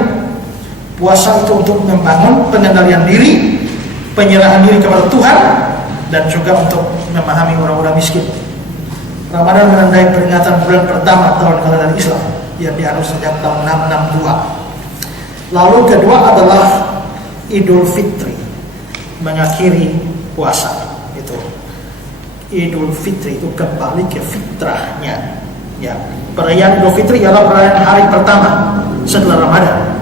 Puasa itu untuk membangun pengendalian diri, penyerahan diri kepada Tuhan, dan juga untuk memahami orang-orang miskin. Ramadan menandai peringatan bulan pertama tahun kalender Islam yang dianut sejak tahun 662. Lalu kedua adalah Idul Fitri, mengakhiri puasa. Itu Idul Fitri itu kembali ke fitrahnya. Ya, perayaan Idul Fitri ialah perayaan hari pertama setelah Ramadan.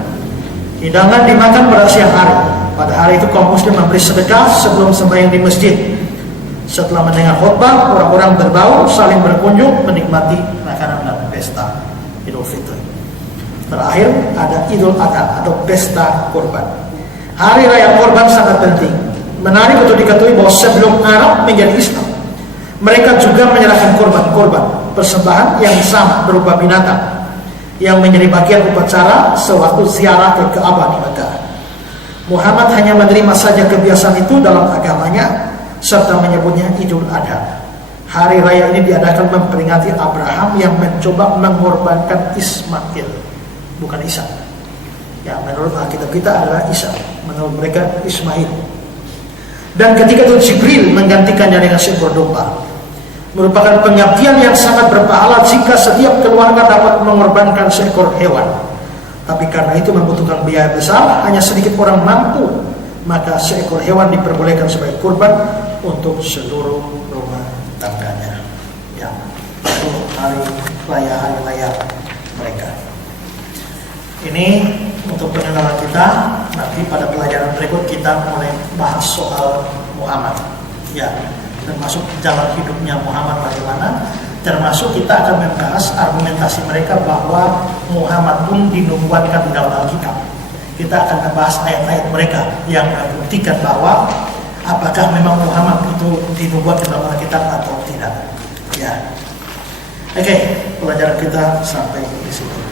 Hidangan dimakan pada siang hari. Pada hari itu kaum muslim memberi sedekah sebelum sembahyang di masjid. Setelah mendengar khutbah, orang-orang berbau saling berkunjung menikmati makanan dan pesta Idul Fitri. Terakhir ada Idul Adha atau pesta kurban. Hari raya kurban sangat penting. Menarik untuk diketahui bahwa sebelum Arab menjadi Islam, mereka juga menyerahkan kurban persembahan yang sama berupa binatang yang menjadi bagian upacara sewaktu ziarah ke Ka'bah di Mekah. Muhammad hanya menerima saja kebiasaan itu dalam agamanya serta menyebutnya Idul Adha. Hari raya ini diadakan memperingati Abraham yang mencoba mengorbankan Ismail, bukan Ishak. Ya, menurut Alkitab kita adalah Ishak, menurut mereka Ismail. Dan ketika itu Jibril menggantikannya dengan seekor domba. Merupakan pengabdian yang sangat berpahala jika setiap keluarga dapat mengorbankan seekor hewan. Tapi karena itu membutuhkan biaya besar, hanya sedikit orang mampu, maka seekor hewan diperbolehkan sebagai kurban untuk seluruh rumah tangganya. Ya, itu hari raya mereka. Ini untuk pengenalan kita. Nanti pada pelajaran berikut kita mulai bahas soal Muhammad, ya, termasuk jalan hidupnya Muhammad bagaimana. Termasuk kita akan membahas argumentasi mereka bahwa Muhammad pun dinubuatkan di dalam Alkitab. kita akan membahas ayat-ayat mereka yang membuktikan bahwa apakah memang Muhammad itu dinubuatkan dalam Alkitab atau tidak. Ya. Oke, pelajaran kita sampai di situ.